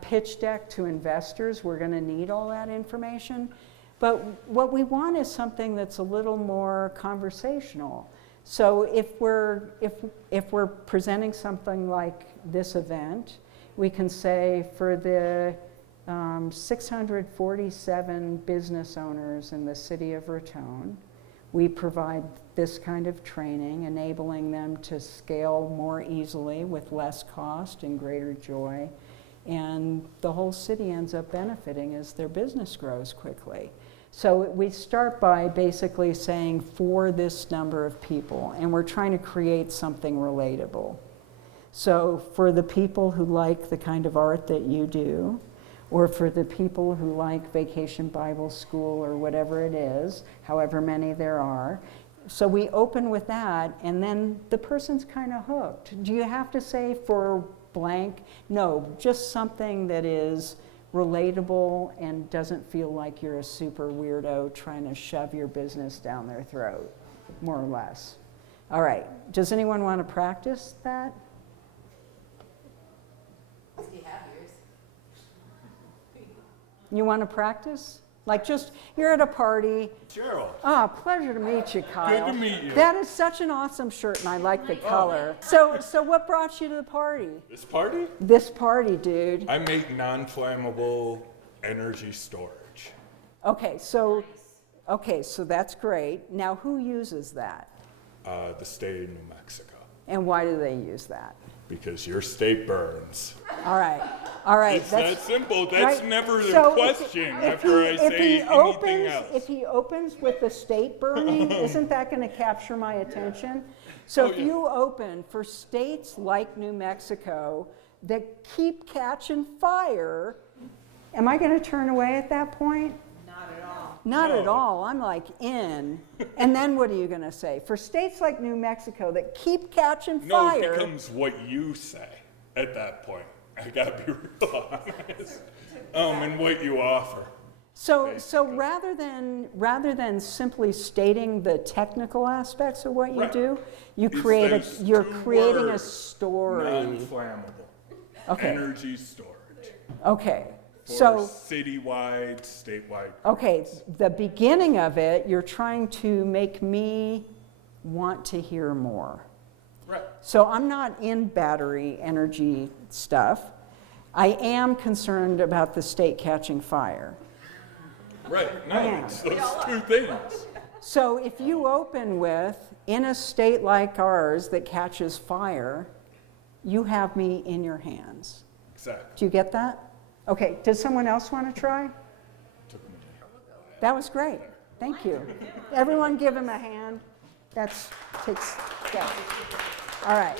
pitch deck to investors, we're going to need all that information. But what we want is something that's a little more conversational. So if we're presenting something like this event, we can say for the 647 business owners in the city of Raton, we provide this kind of training, enabling them to scale more easily with less cost and greater joy. And the whole city ends up benefiting as their business grows quickly. So we start by basically saying for this number of people, and we're trying to create something relatable. So for the people who like the kind of art that you do, or for the people who like Vacation Bible School or whatever it is, however many there are. So we open with that, and then the person's kind of hooked. Do you have to say for blank? No, just something that is relatable and doesn't feel like you're a super weirdo trying to shove your business down their throat, more or less. All right, does anyone want to practice that? You want to practice? Like just, you're at a party. Gerald. Oh, pleasure to meet you, Kyle. Good to meet you. That is such an awesome shirt, and I like the color. So what brought you to the party? This party? This party, dude. I make non-flammable energy storage. Okay, so that's great. Now, who uses that? The state of New Mexico. And why do they use that? Because your state burns. All right. It's that simple. That's right. never the So question after I say anything else. If he opens with the state burning, isn't that going to capture my attention? So if you open for states like New Mexico that keep catching fire, am I going to turn away at that point? Not at all. I'm like in. And then what are you going to say? For states like New Mexico that keep catching fire. No, it becomes what you say at that point. I got to be real honest. And what you offer. So rather than simply stating the technical aspects of what you do, you're creating a story. Non-flammable. Okay. Energy storage. Okay. For citywide, statewide. Okay, the beginning of it, you're trying to make me want to hear more. Right. So I'm not in battery energy stuff. I am concerned about the state catching fire. Right, no, it's those two things. So if you open with, in a state like ours that catches fire, you have me in your hands. Exactly. Do you get that? Okay, does someone else want to try? That was great. Thank you. Everyone give him a hand. Yeah. All right.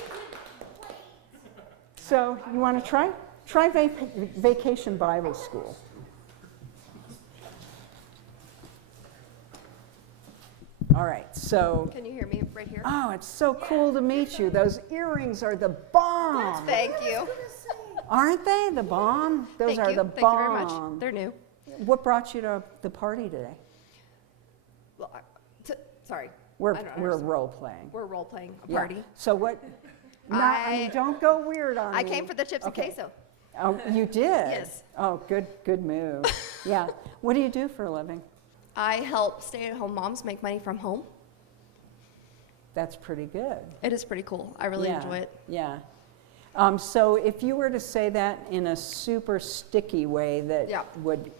So you want to try? Try Vacation Bible School. All right, so. Can you hear me right here? Oh, it's so cool to meet you. Those earrings are the bomb. Thank you. Aren't they the bomb? Those are the bomb. Thank you very much. They're new. What brought you to the party today? Well, sorry. We're role playing. We're role playing a party. So what? No, don't go weird on me. I came for the chips and queso. Oh, you did? Yes. Oh, good move. Yeah. What do you do for a living? I help stay-at-home moms make money from home. That's pretty good. It is pretty cool. I really enjoy it. Yeah. So if you were to say that in a super sticky way,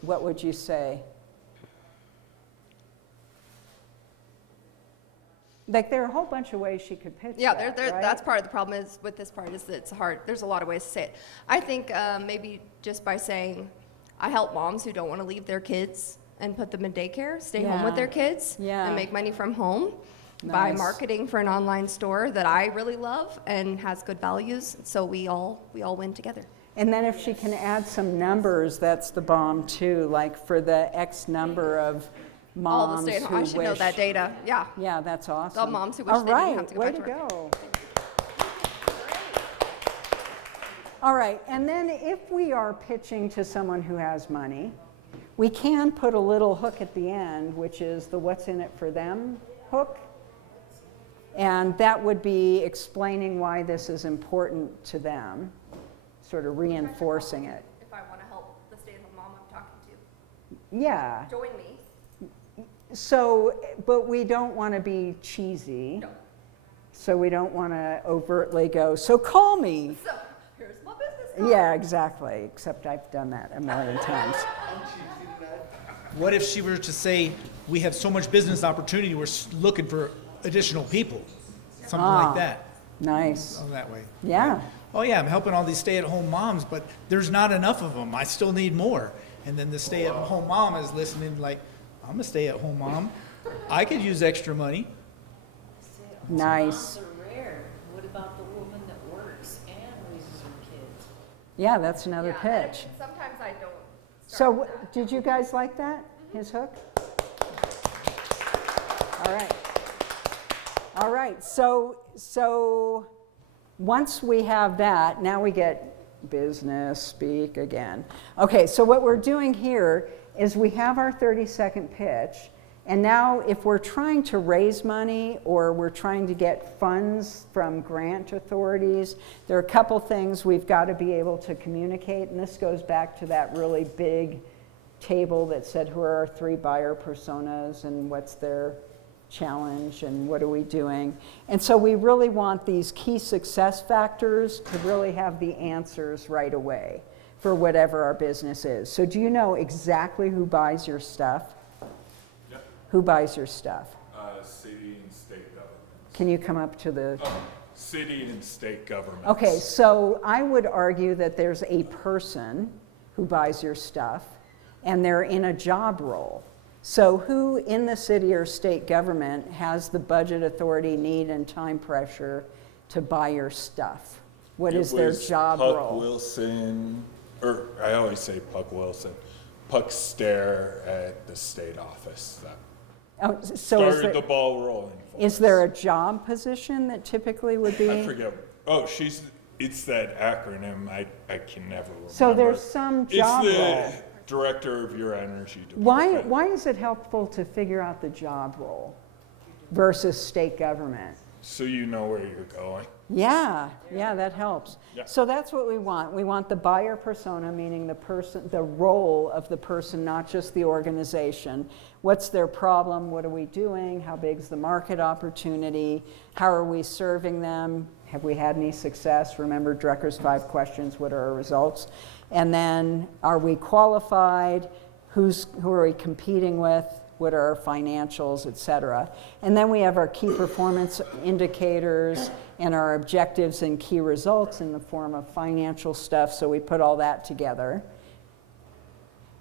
what would you say? Like, there are a whole bunch of ways she could pitch Yeah, that, right? that's part of the problem is with this part is that it's hard. There's a lot of ways to say it. I think maybe just by saying I help moms who don't want to leave their kids and put them in daycare, stay home with their kids, and make money from home by marketing for an online store that I really love and has good values. So we all win together. And then if she can add some numbers, that's the bomb too. Like for the X number of moms all the stay-at-home. who I should know that data. Yeah. Yeah, that's awesome. All moms who wish they didn't have to go way back to work. go. All right, and then if we are pitching to someone who has money, we can put a little hook at the end, which is the what's in it for them hook. And that would be explaining why this is important to them, sort of reinforcing it. If I want to help the stay-at-home mom I'm talking to, Yeah. join me. So, but we don't want to be cheesy. No. So we don't want to overtly go, so call me. So here's my business card. Yeah, exactly, except I've done that a million times. What if she were to say, we have so much business opportunity, we're looking for additional people? Something like that. Nice. Oh, that way. Yeah. Oh yeah, I'm helping all these stay-at-home moms, but there's not enough of them. I still need more. And then the stay-at-home mom is listening like, I'm a stay-at-home mom. I could use extra money. Nice. Moms are rare. What about the woman that works and raises her kids? Yeah, that's another pitch. Sometimes I don't. So did you guys like that, his hook? All right. All right, so once we have that, now we get business speak again. Okay, so what we're doing here is we have our 30-second pitch, and now if we're trying to raise money or we're trying to get funds from grant authorities, there are a couple things we've got to be able to communicate, and this goes back to that really big table that said who are our 3 buyer personas and what's their challenge and what are we doing. And so we really want these key success factors to really have the answers right away for whatever our business is. So do you know exactly who buys your stuff? Yep. Who buys your stuff? City and state governments. Can you come up to the... City and state governments. Okay, so I would argue that there's a person who buys your stuff and they're in a job role. So who in the city or state government has the budget authority, need, and time pressure to buy your stuff? What is their job Puck role? Wilson, or I always say Puck Wilson, Puck Stare at the state office. That Oh, so started the ball rolling for is us. there a job position that typically would be? I forget. Oh, it's that acronym. I can never remember. So there's some job it's the role. Director of your energy department. Why is it helpful to figure out the job role versus state government? So you know where you're going. Yeah, that helps. Yeah. So that's what we want. We want the buyer persona, meaning the person, the role of the person, not just the organization. What's their problem? What are we doing? How big's the market opportunity? How are we serving them? Have we had any success? Remember Drucker's 5 questions, what are our results? And then, are we qualified? Who are we competing with? What are our financials, et cetera? And then we have our key performance indicators and our objectives and key results in the form of financial stuff, so we put all that together.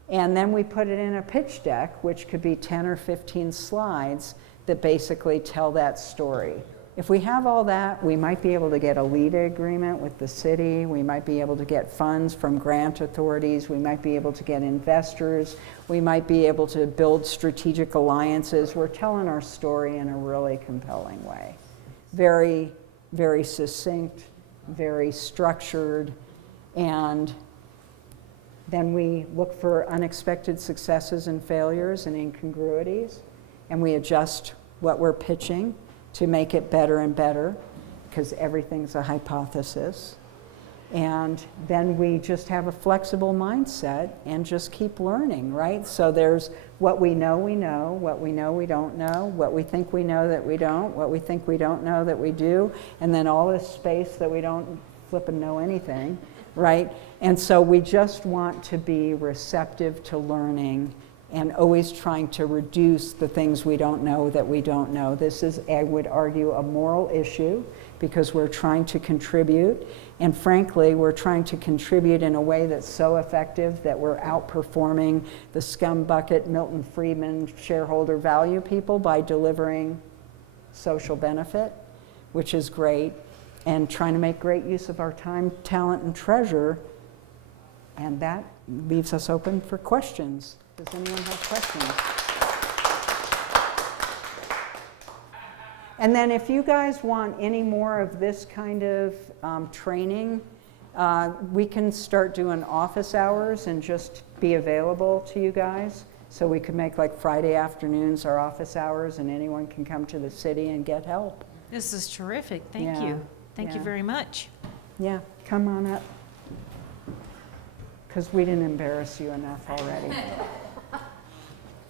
And then we put it in a pitch deck, which could be 10 or 15 slides that basically tell that story. If we have all that, we might be able to get a lead agreement with the city, we might be able to get funds from grant authorities, we might be able to get investors, we might be able to build strategic alliances. We're telling our story in a really compelling way. Very, very succinct, very structured, and then we look for unexpected successes and failures and incongruities, and we adjust what we're pitching to make it better and better. because everything's a hypothesis. And then we just have a flexible mindset and just keep learning, right? So there's what we know, what we know we don't know, what we think we know that we don't, what we think we don't know that we do, and then all this space that we don't flippin' know anything, right? And so we just want to be receptive to learning and always trying to reduce the things we don't know that we don't know. This is, I would argue, a moral issue because we're trying to contribute. And frankly, we're trying to contribute in a way that's so effective that we're outperforming the scum bucket Milton Friedman shareholder value people by delivering social benefit, which is great, and trying to make great use of our time, talent, and treasure. And that leaves us open for questions. Does anyone have questions? And then if you guys want any more of this kind of training, we can start doing office hours and just be available to you guys. So we could make like Friday afternoons our office hours and anyone can come to the city and get help. This is terrific. Thank you. Thank you very much. Yeah, come on up. Because we didn't embarrass you enough already.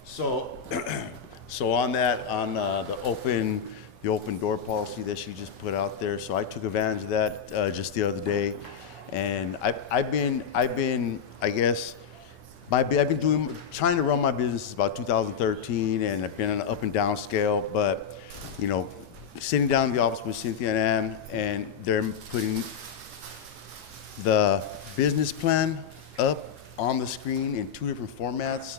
So, so on that, on the open door policy that she just put out there. So I took advantage of that just the other day, and I've been trying to run my business since about 2013, and I've been on an up and down scale. But you know, sitting down in the office with Synthia and Ann, and they're putting the business plan up on the screen in 2 different formats.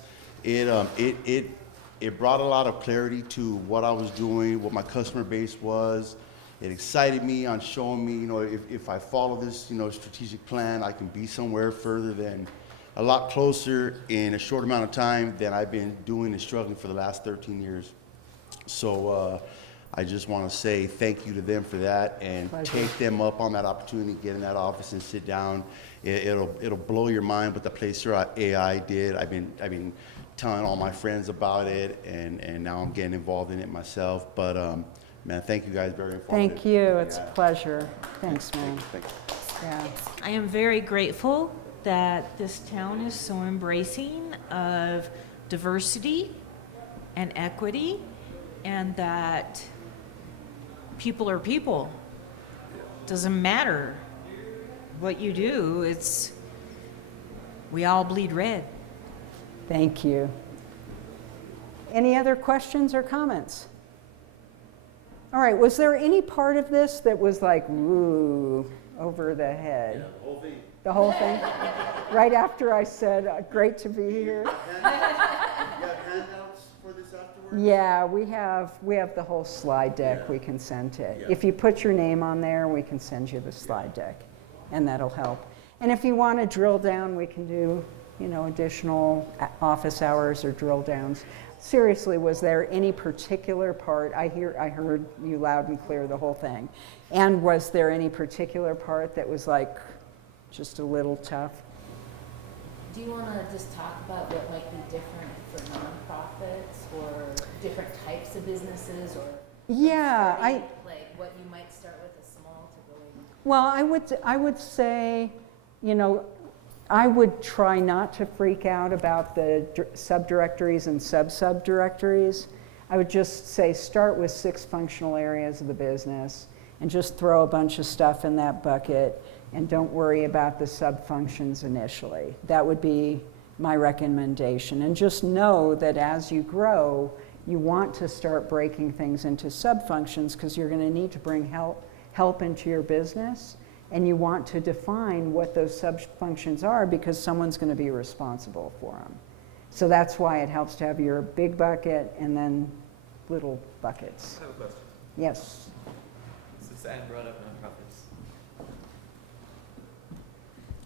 It brought a lot of clarity to what I was doing, what my customer base was. It excited me on showing me, you know, if I follow this, you know, strategic plan, I can be somewhere further than, a lot closer in a short amount of time than I've been doing and struggling for the last 13 years. So I just want to say thank you to them for that, and take them up on that opportunity, get in that office and sit down. It'll blow your mind what the Placer AI did. I've been telling all my friends about it, and now I'm getting involved in it myself. But man, thank you guys, very informative. Thank you, it's a pleasure. Thanks, man. Thanks. Yeah. I am very grateful that this town is so embracing of diversity and equity, and that people are people. Doesn't matter what you do, we all bleed red. Thank you. Any other questions or comments? All right, was there any part of this that was like, ooh, over the head? Yeah, the whole thing. The whole thing? Right after I said, great to be here. You have handouts for this afterwards? Yeah, we have the whole slide deck we can send to. Yeah. If you put your name on there, we can send you the slide deck, and that'll help. And if you want to drill down, we can do, you know, additional office hours or drill downs. Seriously, was there any particular part? I heard you loud and clear the whole thing. And was there any particular part that was like just a little tough? Do you want to just talk about what might be different for nonprofits or different types of businesses, or Yeah, like what you might start with a small to going? Well, I would say, you know, I would try not to freak out about the subdirectories and sub-subdirectories. I would just say start with 6 functional areas of the business and just throw a bunch of stuff in that bucket, and don't worry about the sub-functions initially. That would be my recommendation. And just know that as you grow, you want to start breaking things into sub-functions, because you're going to need to bring help into your business. And you want to define what those sub-functions are, because someone's going to be responsible for them. So that's why it helps to have your big bucket and then little buckets. I have a question. Yes. Since Anne brought up nonprofits.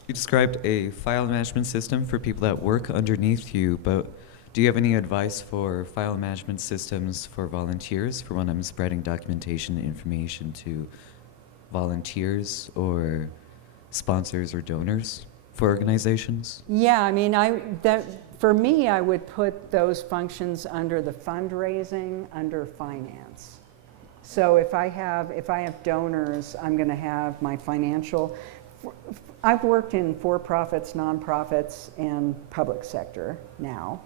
You described a file management system for people that work underneath you, but do you have any advice for file management systems for volunteers, for when I'm spreading documentation and information to volunteers or sponsors or donors for organizations? Yeah, I mean, for me, I would put those functions under the fundraising, under finance. So if I have donors, I'm going to have my financial. I've worked in for-profits, nonprofits, and public sector now.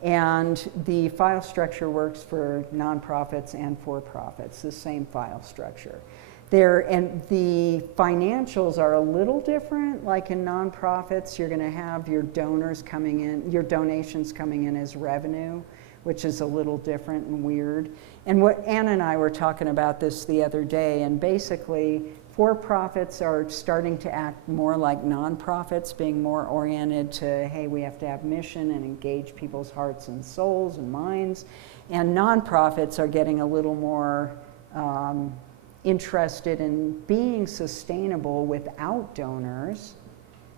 And the file structure works for nonprofits and for-profits, the same file structure. And the financials are a little different. Like in nonprofits, you're going to have your donors coming in, your donations coming in as revenue, which is a little different and weird. And what Ann and I were talking about this the other day, and basically for-profits are starting to act more like nonprofits, being more oriented to, hey, we have to have mission and engage people's hearts and souls and minds. And nonprofits are getting a little more interested in being sustainable without donors.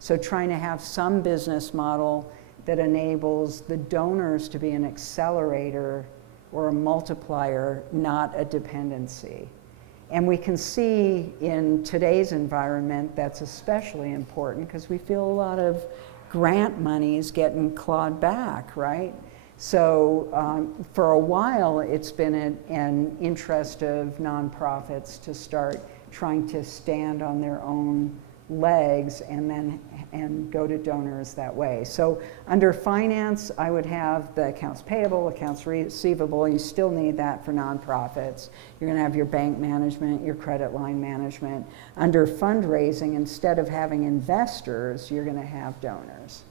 So trying to have some business model that enables the donors to be an accelerator or a multiplier, not a dependency. And we can see in today's environment that's especially important because we feel a lot of grant monies getting clawed back, right? So for a while, it's been an interest of nonprofits to start trying to stand on their own legs and go to donors that way. So under finance, I would have the accounts payable, accounts receivable. You still need that for nonprofits. You're going to have your bank management, your credit line management. Under fundraising, instead of having investors, you're going to have donors.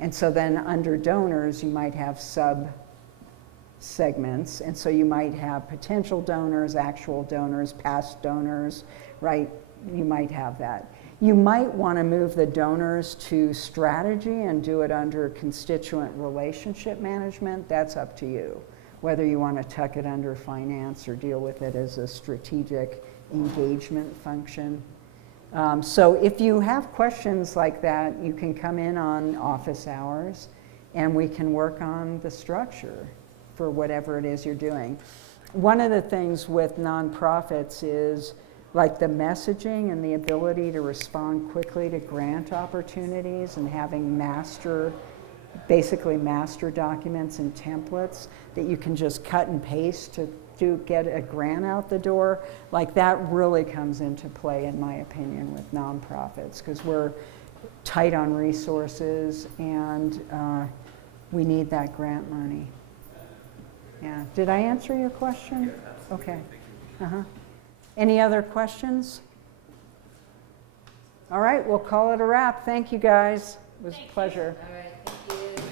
And so then under donors, you might have sub-segments. And so you might have potential donors, actual donors, past donors, right? You might have that. You might want to move the donors to strategy and do it under constituent relationship management. That's up to you, whether you want to tuck it under finance or deal with it as a strategic engagement function. So if you have questions like that, you can come in on office hours and we can work on the structure for whatever it is you're doing. One of the things with nonprofits is like the messaging and the ability to respond quickly to grant opportunities and having basically master documents and templates that you can just cut and paste to get a grant out the door. Like that really comes into play, in my opinion, with nonprofits because we're tight on resources and we need that grant money. Yeah. Did I answer your question? Okay. Uh-huh. Any other questions? All right, we'll call it a wrap. Thank you, guys. It was a pleasure. All right, thank you.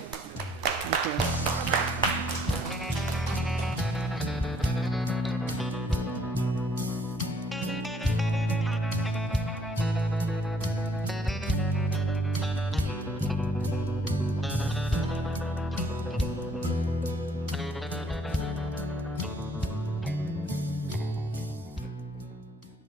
Thank you.